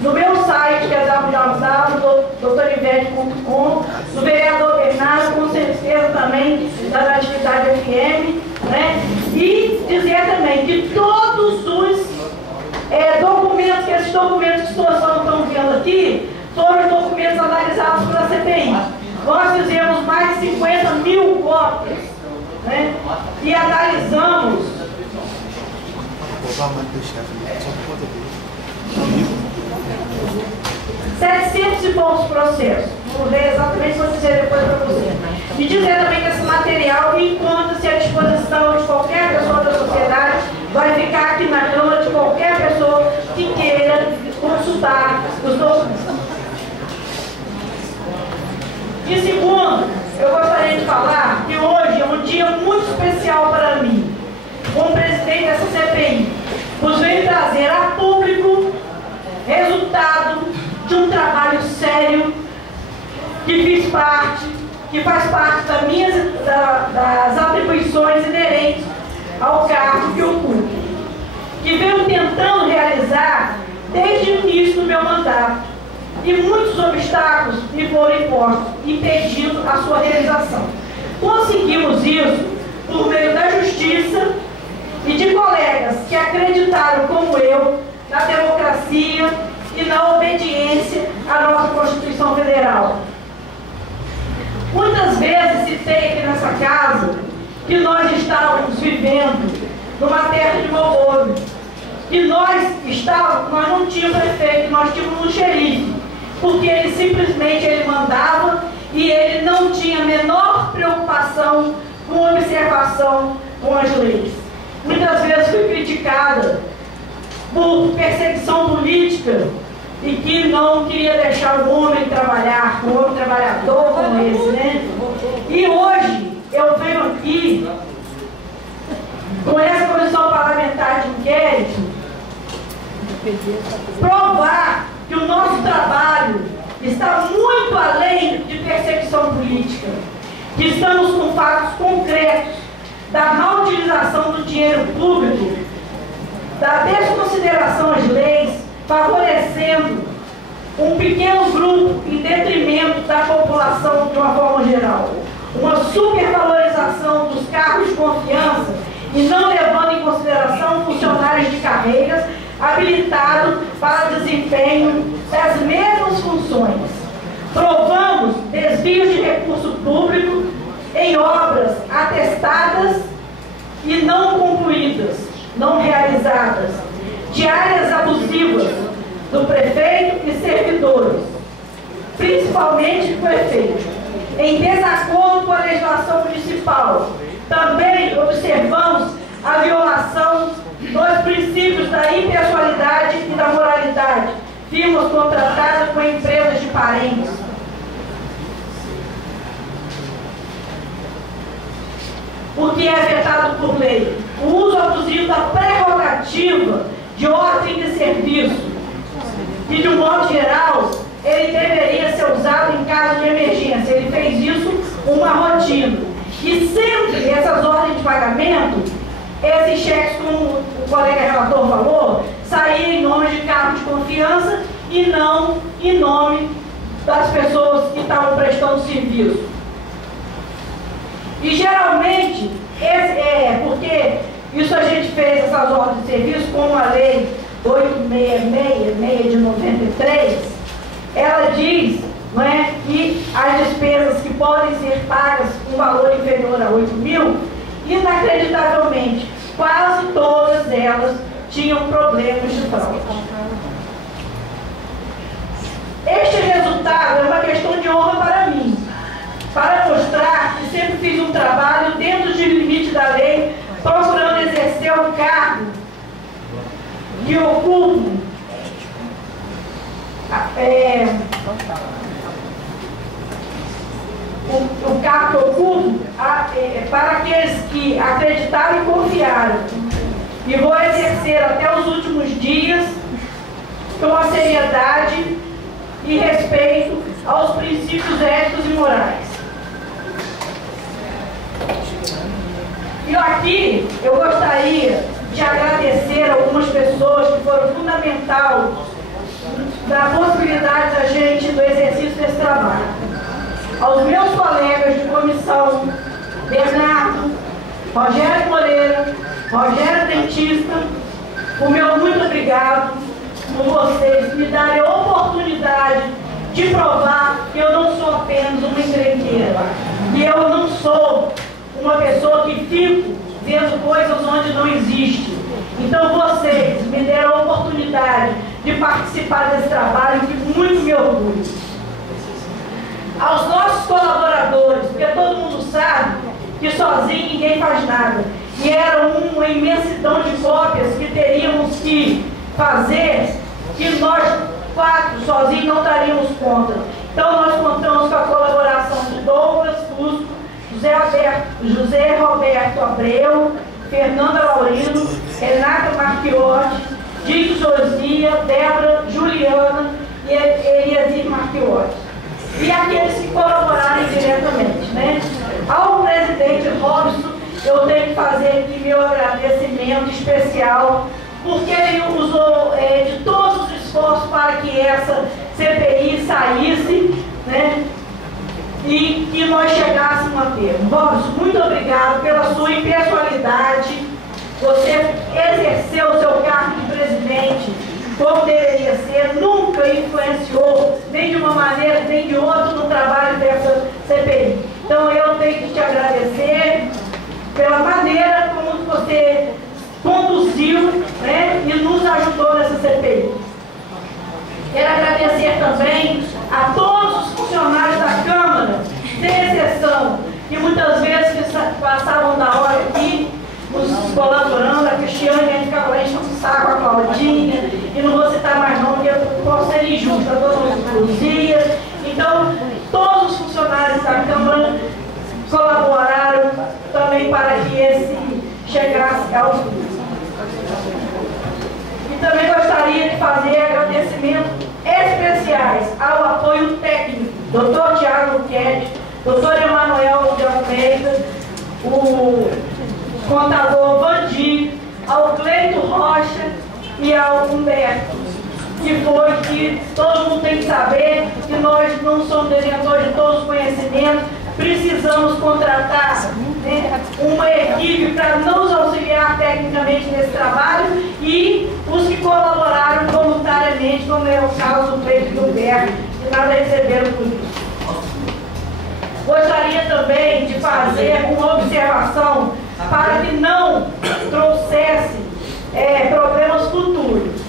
no meu site, que é www.doutorivete.com, do vereador Bernardo, com certeza também da Natividade FM, né? E dizer também que todos os documentos, que esses documentos que todos estão vendo aqui, foram os documentos analisados pela CPI. Nós fizemos mais de 50 mil cópias, né? E analisamos 700 e poucos processos. Vou ler exatamente, vou dizer depois para você. E dizer também que esse material encontra-se à disposição de qualquer pessoa da sociedade, vai ficar aqui na Câmara de qualquer pessoa que queira consultar os documentos. E segundo, eu gostaria de falar que hoje é um dia muito especial para mim, como presidente dessa CPI, pois venho trazer a público resultado de um trabalho sério que faz parte das atribuições inerentes ao cargo que ocupo, que venho tentando realizar desde o início do meu mandato, e muitos obstáculos me foram impostos, impedindo a sua realização. Conseguimos isso por meio da justiça e de colegas que acreditaram, como eu, na democracia e na obediência à nossa Constituição Federal. Muitas vezes citei aqui nessa casa que nós estávamos vivendo numa terra de mau nome, que nós não tínhamos prefeito, nós tínhamos um xerife, porque ele simplesmente mandava e ele não tinha a menor preocupação com observação com as leis. Muitas vezes fui criticada por perseguição política e que não queria deixar o homem trabalhar, o homem trabalhador como esse, né? E hoje eu venho aqui com essa comissão parlamentar de inquérito provar que o nosso trabalho está muito além de perseguição política, que estamos com fatos concretos da má utilização do dinheiro público, da desconsideração às leis, favorecendo um pequeno grupo em detrimento da população de uma forma geral, uma supervalorização dos cargos de confiança e não levando em consideração funcionários de carreiras habilitados para desempenho das mesmas funções. Provamos desvios de recurso público em obras atestadas e não concluídas, não realizadas, de áreas abusivas do prefeito e servidores, principalmente do prefeito, em desacordo com a legislação municipal. Também observamos a violação dos princípios da impessoalidade e da moralidade, firmas contratadas com empresas de parentes. O que é vetado por lei. o uso abusivo da prerrogativa de ordem de serviço, e de um modo geral, ele deveria ser usado em caso de emergência. Ele fez isso uma rotina. E sempre essas ordens de pagamento, esses cheques, como o colega relator falou, saíam em nome de cargos de confiança e não em nome das pessoas que estavam prestando serviço. E geralmente, porque isso a gente fez essas ordens de serviço com a lei 866 de 93, ela diz, não é, que as despesas que podem ser pagas com valor inferior a 8 mil, inacreditavelmente, quase todas elas tinham problemas de fraude. Este resultado é uma questão de honra para mim, para mostrar que sempre fiz um trabalho dentro dos limites da lei, procurando exercer o cargo que ocupo, o cargo que ocupo para aqueles que acreditaram e confiaram. E vou exercer até os últimos dias com a seriedade e respeito aos princípios éticos e morais. E aqui eu gostaria de agradecer a algumas pessoas que foram fundamentais na possibilidade da gente do exercício desse trabalho. Aos meus colegas de comissão, Bernardo, Rogério Moreira, Rogério Dentista, o meu muito obrigado por vocês me darem a oportunidade de provar que eu não sou apenas uma encrenqueira, que eu não sou uma pessoa que fico vendo coisas onde não existe. Então vocês me deram a oportunidade de participar desse trabalho, que muito me orgulho. Aos nossos colaboradores, porque todo mundo sabe que sozinho ninguém faz nada, e era uma imensidão de cópias que teríamos que fazer, que nós quatro sozinhos não daríamos conta. Então nós contamos com a colaboração de Douglas Fusco, José Roberto Abreu, Fernanda Laurino, Renata Marchiotti, Dico Josia, Débora, Juliana e Eliasir Marchiotti. E aqueles que colaboraram diretamente, né? Ao presidente Robson, eu tenho que fazer aqui meu agradecimento especial, porque ele usou de todos os esforços para que essa CPI saísse, né? E que nós chegássemos a termo. Robson, muito obrigado pela sua impessoalidade. Você exerceu o seu cargo de presidente como deveria ser, nunca influenciou, nem de uma maneira, nem de outra, no trabalho dessa CPI. Então eu tenho que te agradecer pela maneira como você conduziu, né, e nos ajudou nessa CPI. Quero agradecer também a todos os funcionários da Câmara, sem exceção, que muitas vezes passavam da hora aqui, nos colaborando. A Cristiane, a gente ficava lá enchendo o saco, a Claudinha, e não vou citar mais não, porque eu posso ser injusta, todo mundo dia. Então, todos os funcionários da Câmara colaboraram também para que esse chegasse ao fim. E também gostaria de fazer agradecimentos especiais ao apoio técnico, Dr. Tiago Luquete, Dr. Emanuel de Almeida, o contador Vandir, ao Cleito Rocha e ao Humberto, que foi que todo mundo tem que saber que nós não somos detentores de todos os conhecimentos, precisamos contratar, né, uma equipe para nos auxiliar tecnicamente nesse trabalho, e os que colaboraram voluntariamente, como é o caso do Cleito e do Humberto, que nada receberam por isso. Gostaria também de fazer uma observação para que não trouxesse problemas futuros.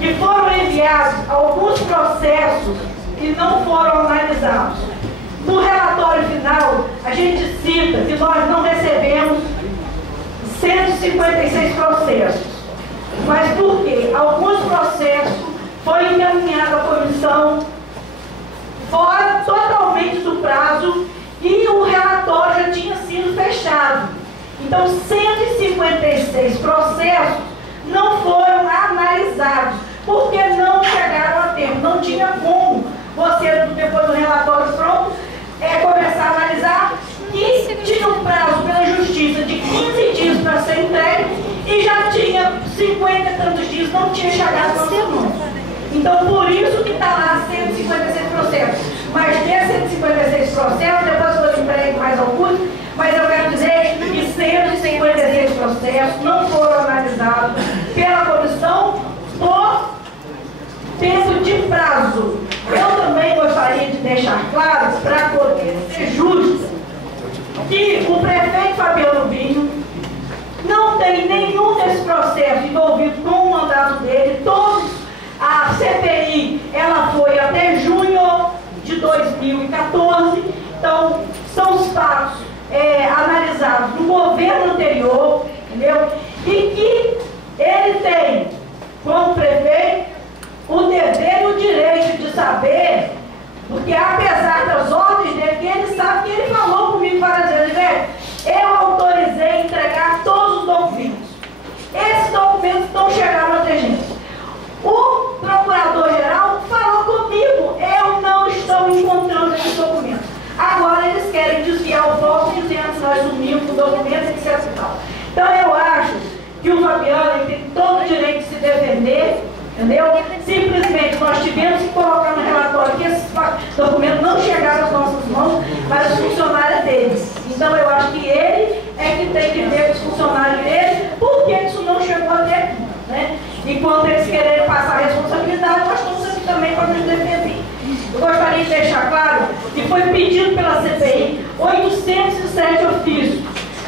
Que foram enviados alguns processos que não foram analisados. No relatório final, a gente cita que nós não recebemos 156 processos. Mas por quê? Alguns processos foram encaminhados à comissão fora totalmente do prazo, e o relatório já tinha sido fechado. Então, 156 processos não foram analisados, porque não chegaram a tempo. Não tinha como você, depois do relatório pronto, começar a analisar, e tinha um prazo pela justiça de 15 dias para ser entregue, e já tinha 50 e tantos dias, não tinha chegado ao seu nome. Então, por isso que está lá 156 processos. Mas desses 156 processos, depois foi entregue mais alguns, mas eu quero dizer que 156 processos não foram analisados pela comissão por tempo de prazo. Eu também gostaria de deixar claro, para poder ser justo, que o prefeito Fabiano Vinho não tem nenhum desses processos envolvido com o mandato dele. Todos, a CPI, ela foi até junho de 2014, então são os fatos analisados no governo anterior, entendeu? E que ele tem, como prefeito, o dever e o direito de saber, porque apesar das ordens dele, que ele sabe que ele falou comigo várias vezes, velho, eu autorizei a entregar todos os documentos. Esses documentos não chegaram até gente. O procurador-geral falou comigo, eu não estou encontrando esses documentos. Agora eles querem desviar o foco dizendo que nós sumimos com documentos, etc. Então eu acho que o Fabiano tem todo o direito de se defender, entendeu? Simplesmente nós tivemos que colocar no relatório que esses documentos não chegaram às nossas mãos, mas os funcionários deles. Então eu acho que ele é que tem que ver com os funcionários dele, porque isso não chegou até aqui, né? Enquanto eles querem passar a responsabilidade, nós estamos aqui também para nos defender. Eu gostaria de deixar claro que foi pedido pela CPI 807 ofícios,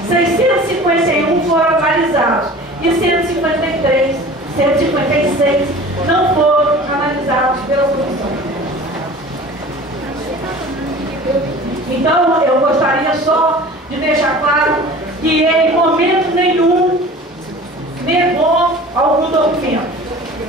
651 foram analisados e 156 não foram analisados pela comissão. Então, eu gostaria só de deixar claro que em momento nenhum negou algum documento,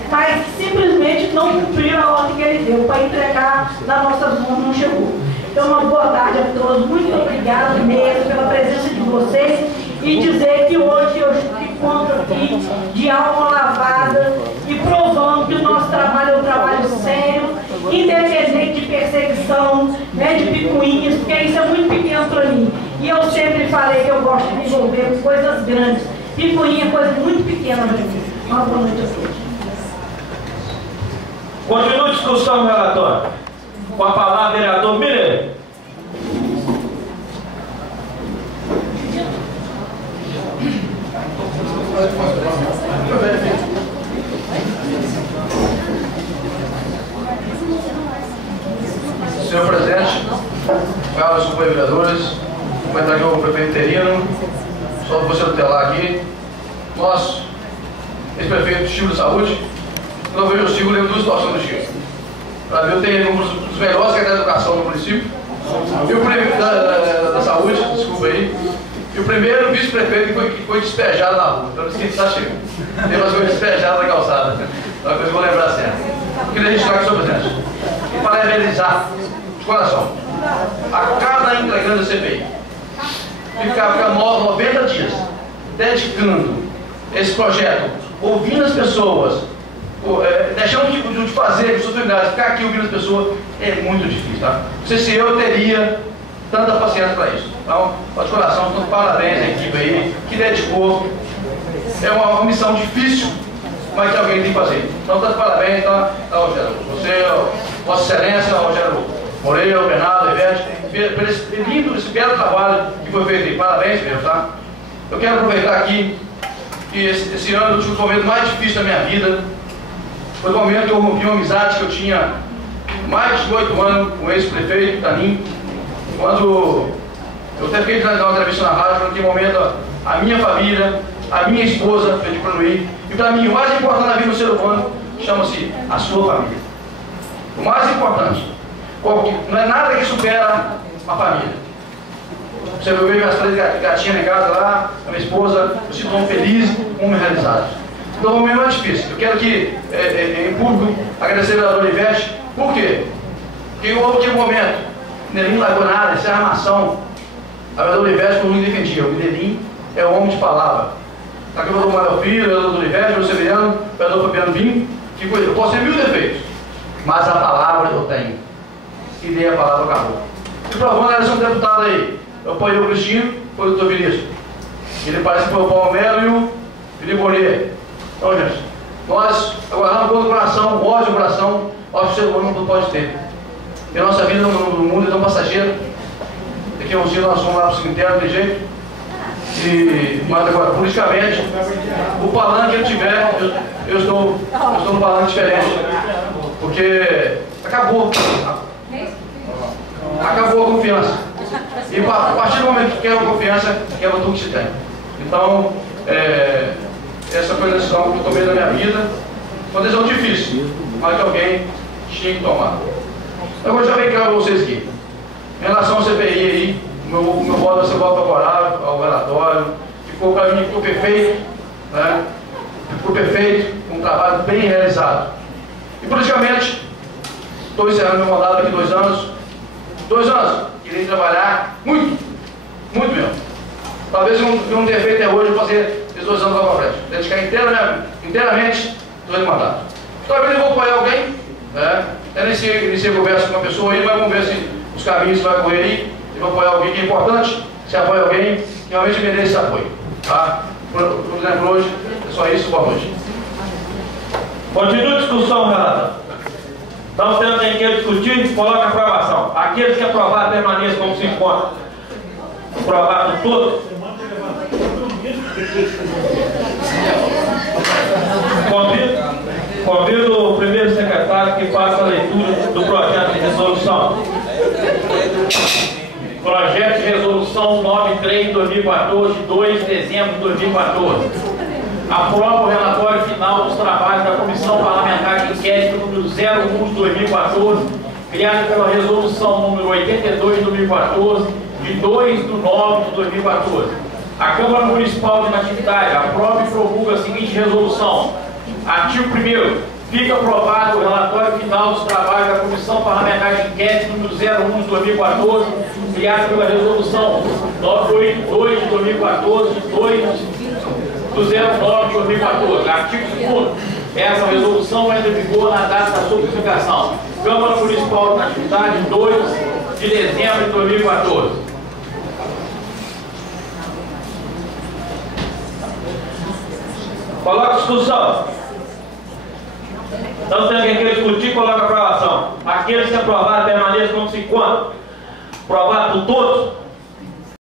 mas simplesmente não cumpriu a ordem que ele deu para entregar nas nossas mãos, não chegou. Então, uma boa tarde a todos, muito obrigada mesmo pela presença de vocês, e dizer que hoje eu encontro aqui de alma lavada e provando que o nosso trabalho é um trabalho sério, independente de perseguição, né, de picuinhas, porque isso é muito pequeno para mim. E eu sempre falei que eu gosto de me envolver com coisas grandes. Picuinha é coisa muito pequena para mim. Uma boa noite a todos. Continua a discussão no relatório. Com a palavra, vereador Mineiro. Senhor presidente, caros vereadores, comentar aqui o prefeito interino, só para você tutelar aqui, nós, ex-prefeito Chico da Saúde, quando eu vejo o Chico, eu lembro duas situações do Chico. Para mim, eu tenho um dos melhores secretários de educação no município, e o prefeito da saúde, desculpa aí, e o primeiro vice-prefeito que foi despejado na rua. Então, assim, está Chico. Tem umas coisas despejadas na calçada. É uma coisa que eu vou lembrar sempre. Queria registrar aqui, senhor presidente, e parabenizar de coração a cada integrante da CPI. Ficar 90 dias dedicando esse projeto, ouvindo as pessoas, deixando de fazer suas atividades, ficar aqui ouvindo as pessoas, é muito difícil, tá? Não sei se eu teria tanta paciência para isso. Então, de coração, então, parabéns à equipe aí, que dedicou. É uma missão difícil, mas que alguém tem que fazer. Então, tanto parabéns, tá, Rogério? Você, Vossa Excelência, Rogério Moreira, Bernardo, Ivete, por esse lindo, esse belo trabalho que foi feito aí. Parabéns mesmo, tá? Eu quero aproveitar aqui que esse ano eu tive o momento mais difícil da minha vida. Foi o momento que eu rompi uma amizade que eu tinha mais de 8 anos com o ex-prefeito Tanim, quando eu até fiquei dar uma entrevista na rádio, naquele momento a minha família, a minha esposa, eu digo para não ir, e para mim o mais importante na vida do ser humano chama-se a sua família. O mais importante, não é nada que supera a família. Você viu minhas 3 gatinhas em casa lá, a minha esposa, eu sinto um feliz, um realizado. Então o momento é difícil. Eu quero aqui, em público, agradecer ao vereador Ivete. Por quê? Porque houve aquele momento, Minelinho largou nada, essa é a armação. A vereadora Ivete foi muito defendia, o Minelinho é homem de palavra. Aqui o vereador Mário Filho, o vereador Oliveira, o vereador Severiano, o vereador Fabiano Vinho, que eu posso ter 1000 defeitos, mas a palavra eu tenho. E dei a palavra, acabou. E provando a eleição de deputado aí, eu apoiei o Cristino, foi o doutor Vinícius. Ele parece que foi o Paulo Melo e o Felipe Bolê. Então, gente, nós aguardamos todo o coração, o ódio do coração, acho que o ser humano não pode ter. E a nossa vida no mundo é tão passageira. Daqui a uns dias nós vamos lá para o cemitério, de jeito. Mas agora, politicamente, o palanque que ele tiver, eu estou um palanque diferente. Porque acabou a confiança. E a partir do momento que quebra a confiança, quebra tudo que se tem. Então, essa foi a decisão que eu tomei na minha vida. Uma decisão difícil, mas que alguém tinha que tomar. Agora já bem claro para vocês aqui. Em relação ao CPI aí, o meu voto vai ser voto favorável ao relatório. Ficou para mim, ficou perfeito, né? Ficou perfeito, um trabalho bem realizado. E politicamente, estou encerrando meu mandato daqui 2 anos. 2 anos, irei trabalhar muito, muito mesmo. Talvez eu não tenha feito até hoje, eu fazer esses 2 anos lá para frente. Dedicar inteiramente 2 mandatos. Talvez eu vou apoiar alguém, né? Eu iniciei conversa com uma pessoa aí, mas vamos ver se os caminhos vai correr aí. Eu vou apoiar alguém que é importante, se apoia alguém que realmente merece esse apoio. Tá? Por exemplo, hoje é só isso, boa noite. Continua a discussão, relator. Então, se não tem que discutir, coloca a aprovação. Aqueles que aprovaram permaneçam como se encontra. Aprovado todos. Convido o primeiro secretário que faça a leitura do projeto de resolução. Projeto de resolução 93/2014, 2 de dezembro de 2014. Aprova o relatório final dos trabalhos da Comissão Parlamentar de Inquérito número 01 de 2014, criada pela resolução número 82 de 2014, de 2 de 9 de 2014. A Câmara Municipal de Natividade aprova e promulga a seguinte resolução. Artigo 1º. Fica aprovado o relatório final dos trabalhos da Comissão Parlamentar de Inquérito número 01 de 2014, criada pela resolução 982 de 2014, de 2 do 09 de 2014. Artigo 2º. Essa resolução entra em vigor na data da sua publicação. Câmara Municipal de Natividade, 2 de dezembro de 2014. Coloca a discussão. Então, tem alguém que quer discutir, coloca a aprovação. Aqueles que aprovaram permaneçam como se encontram. Aprovado por todos.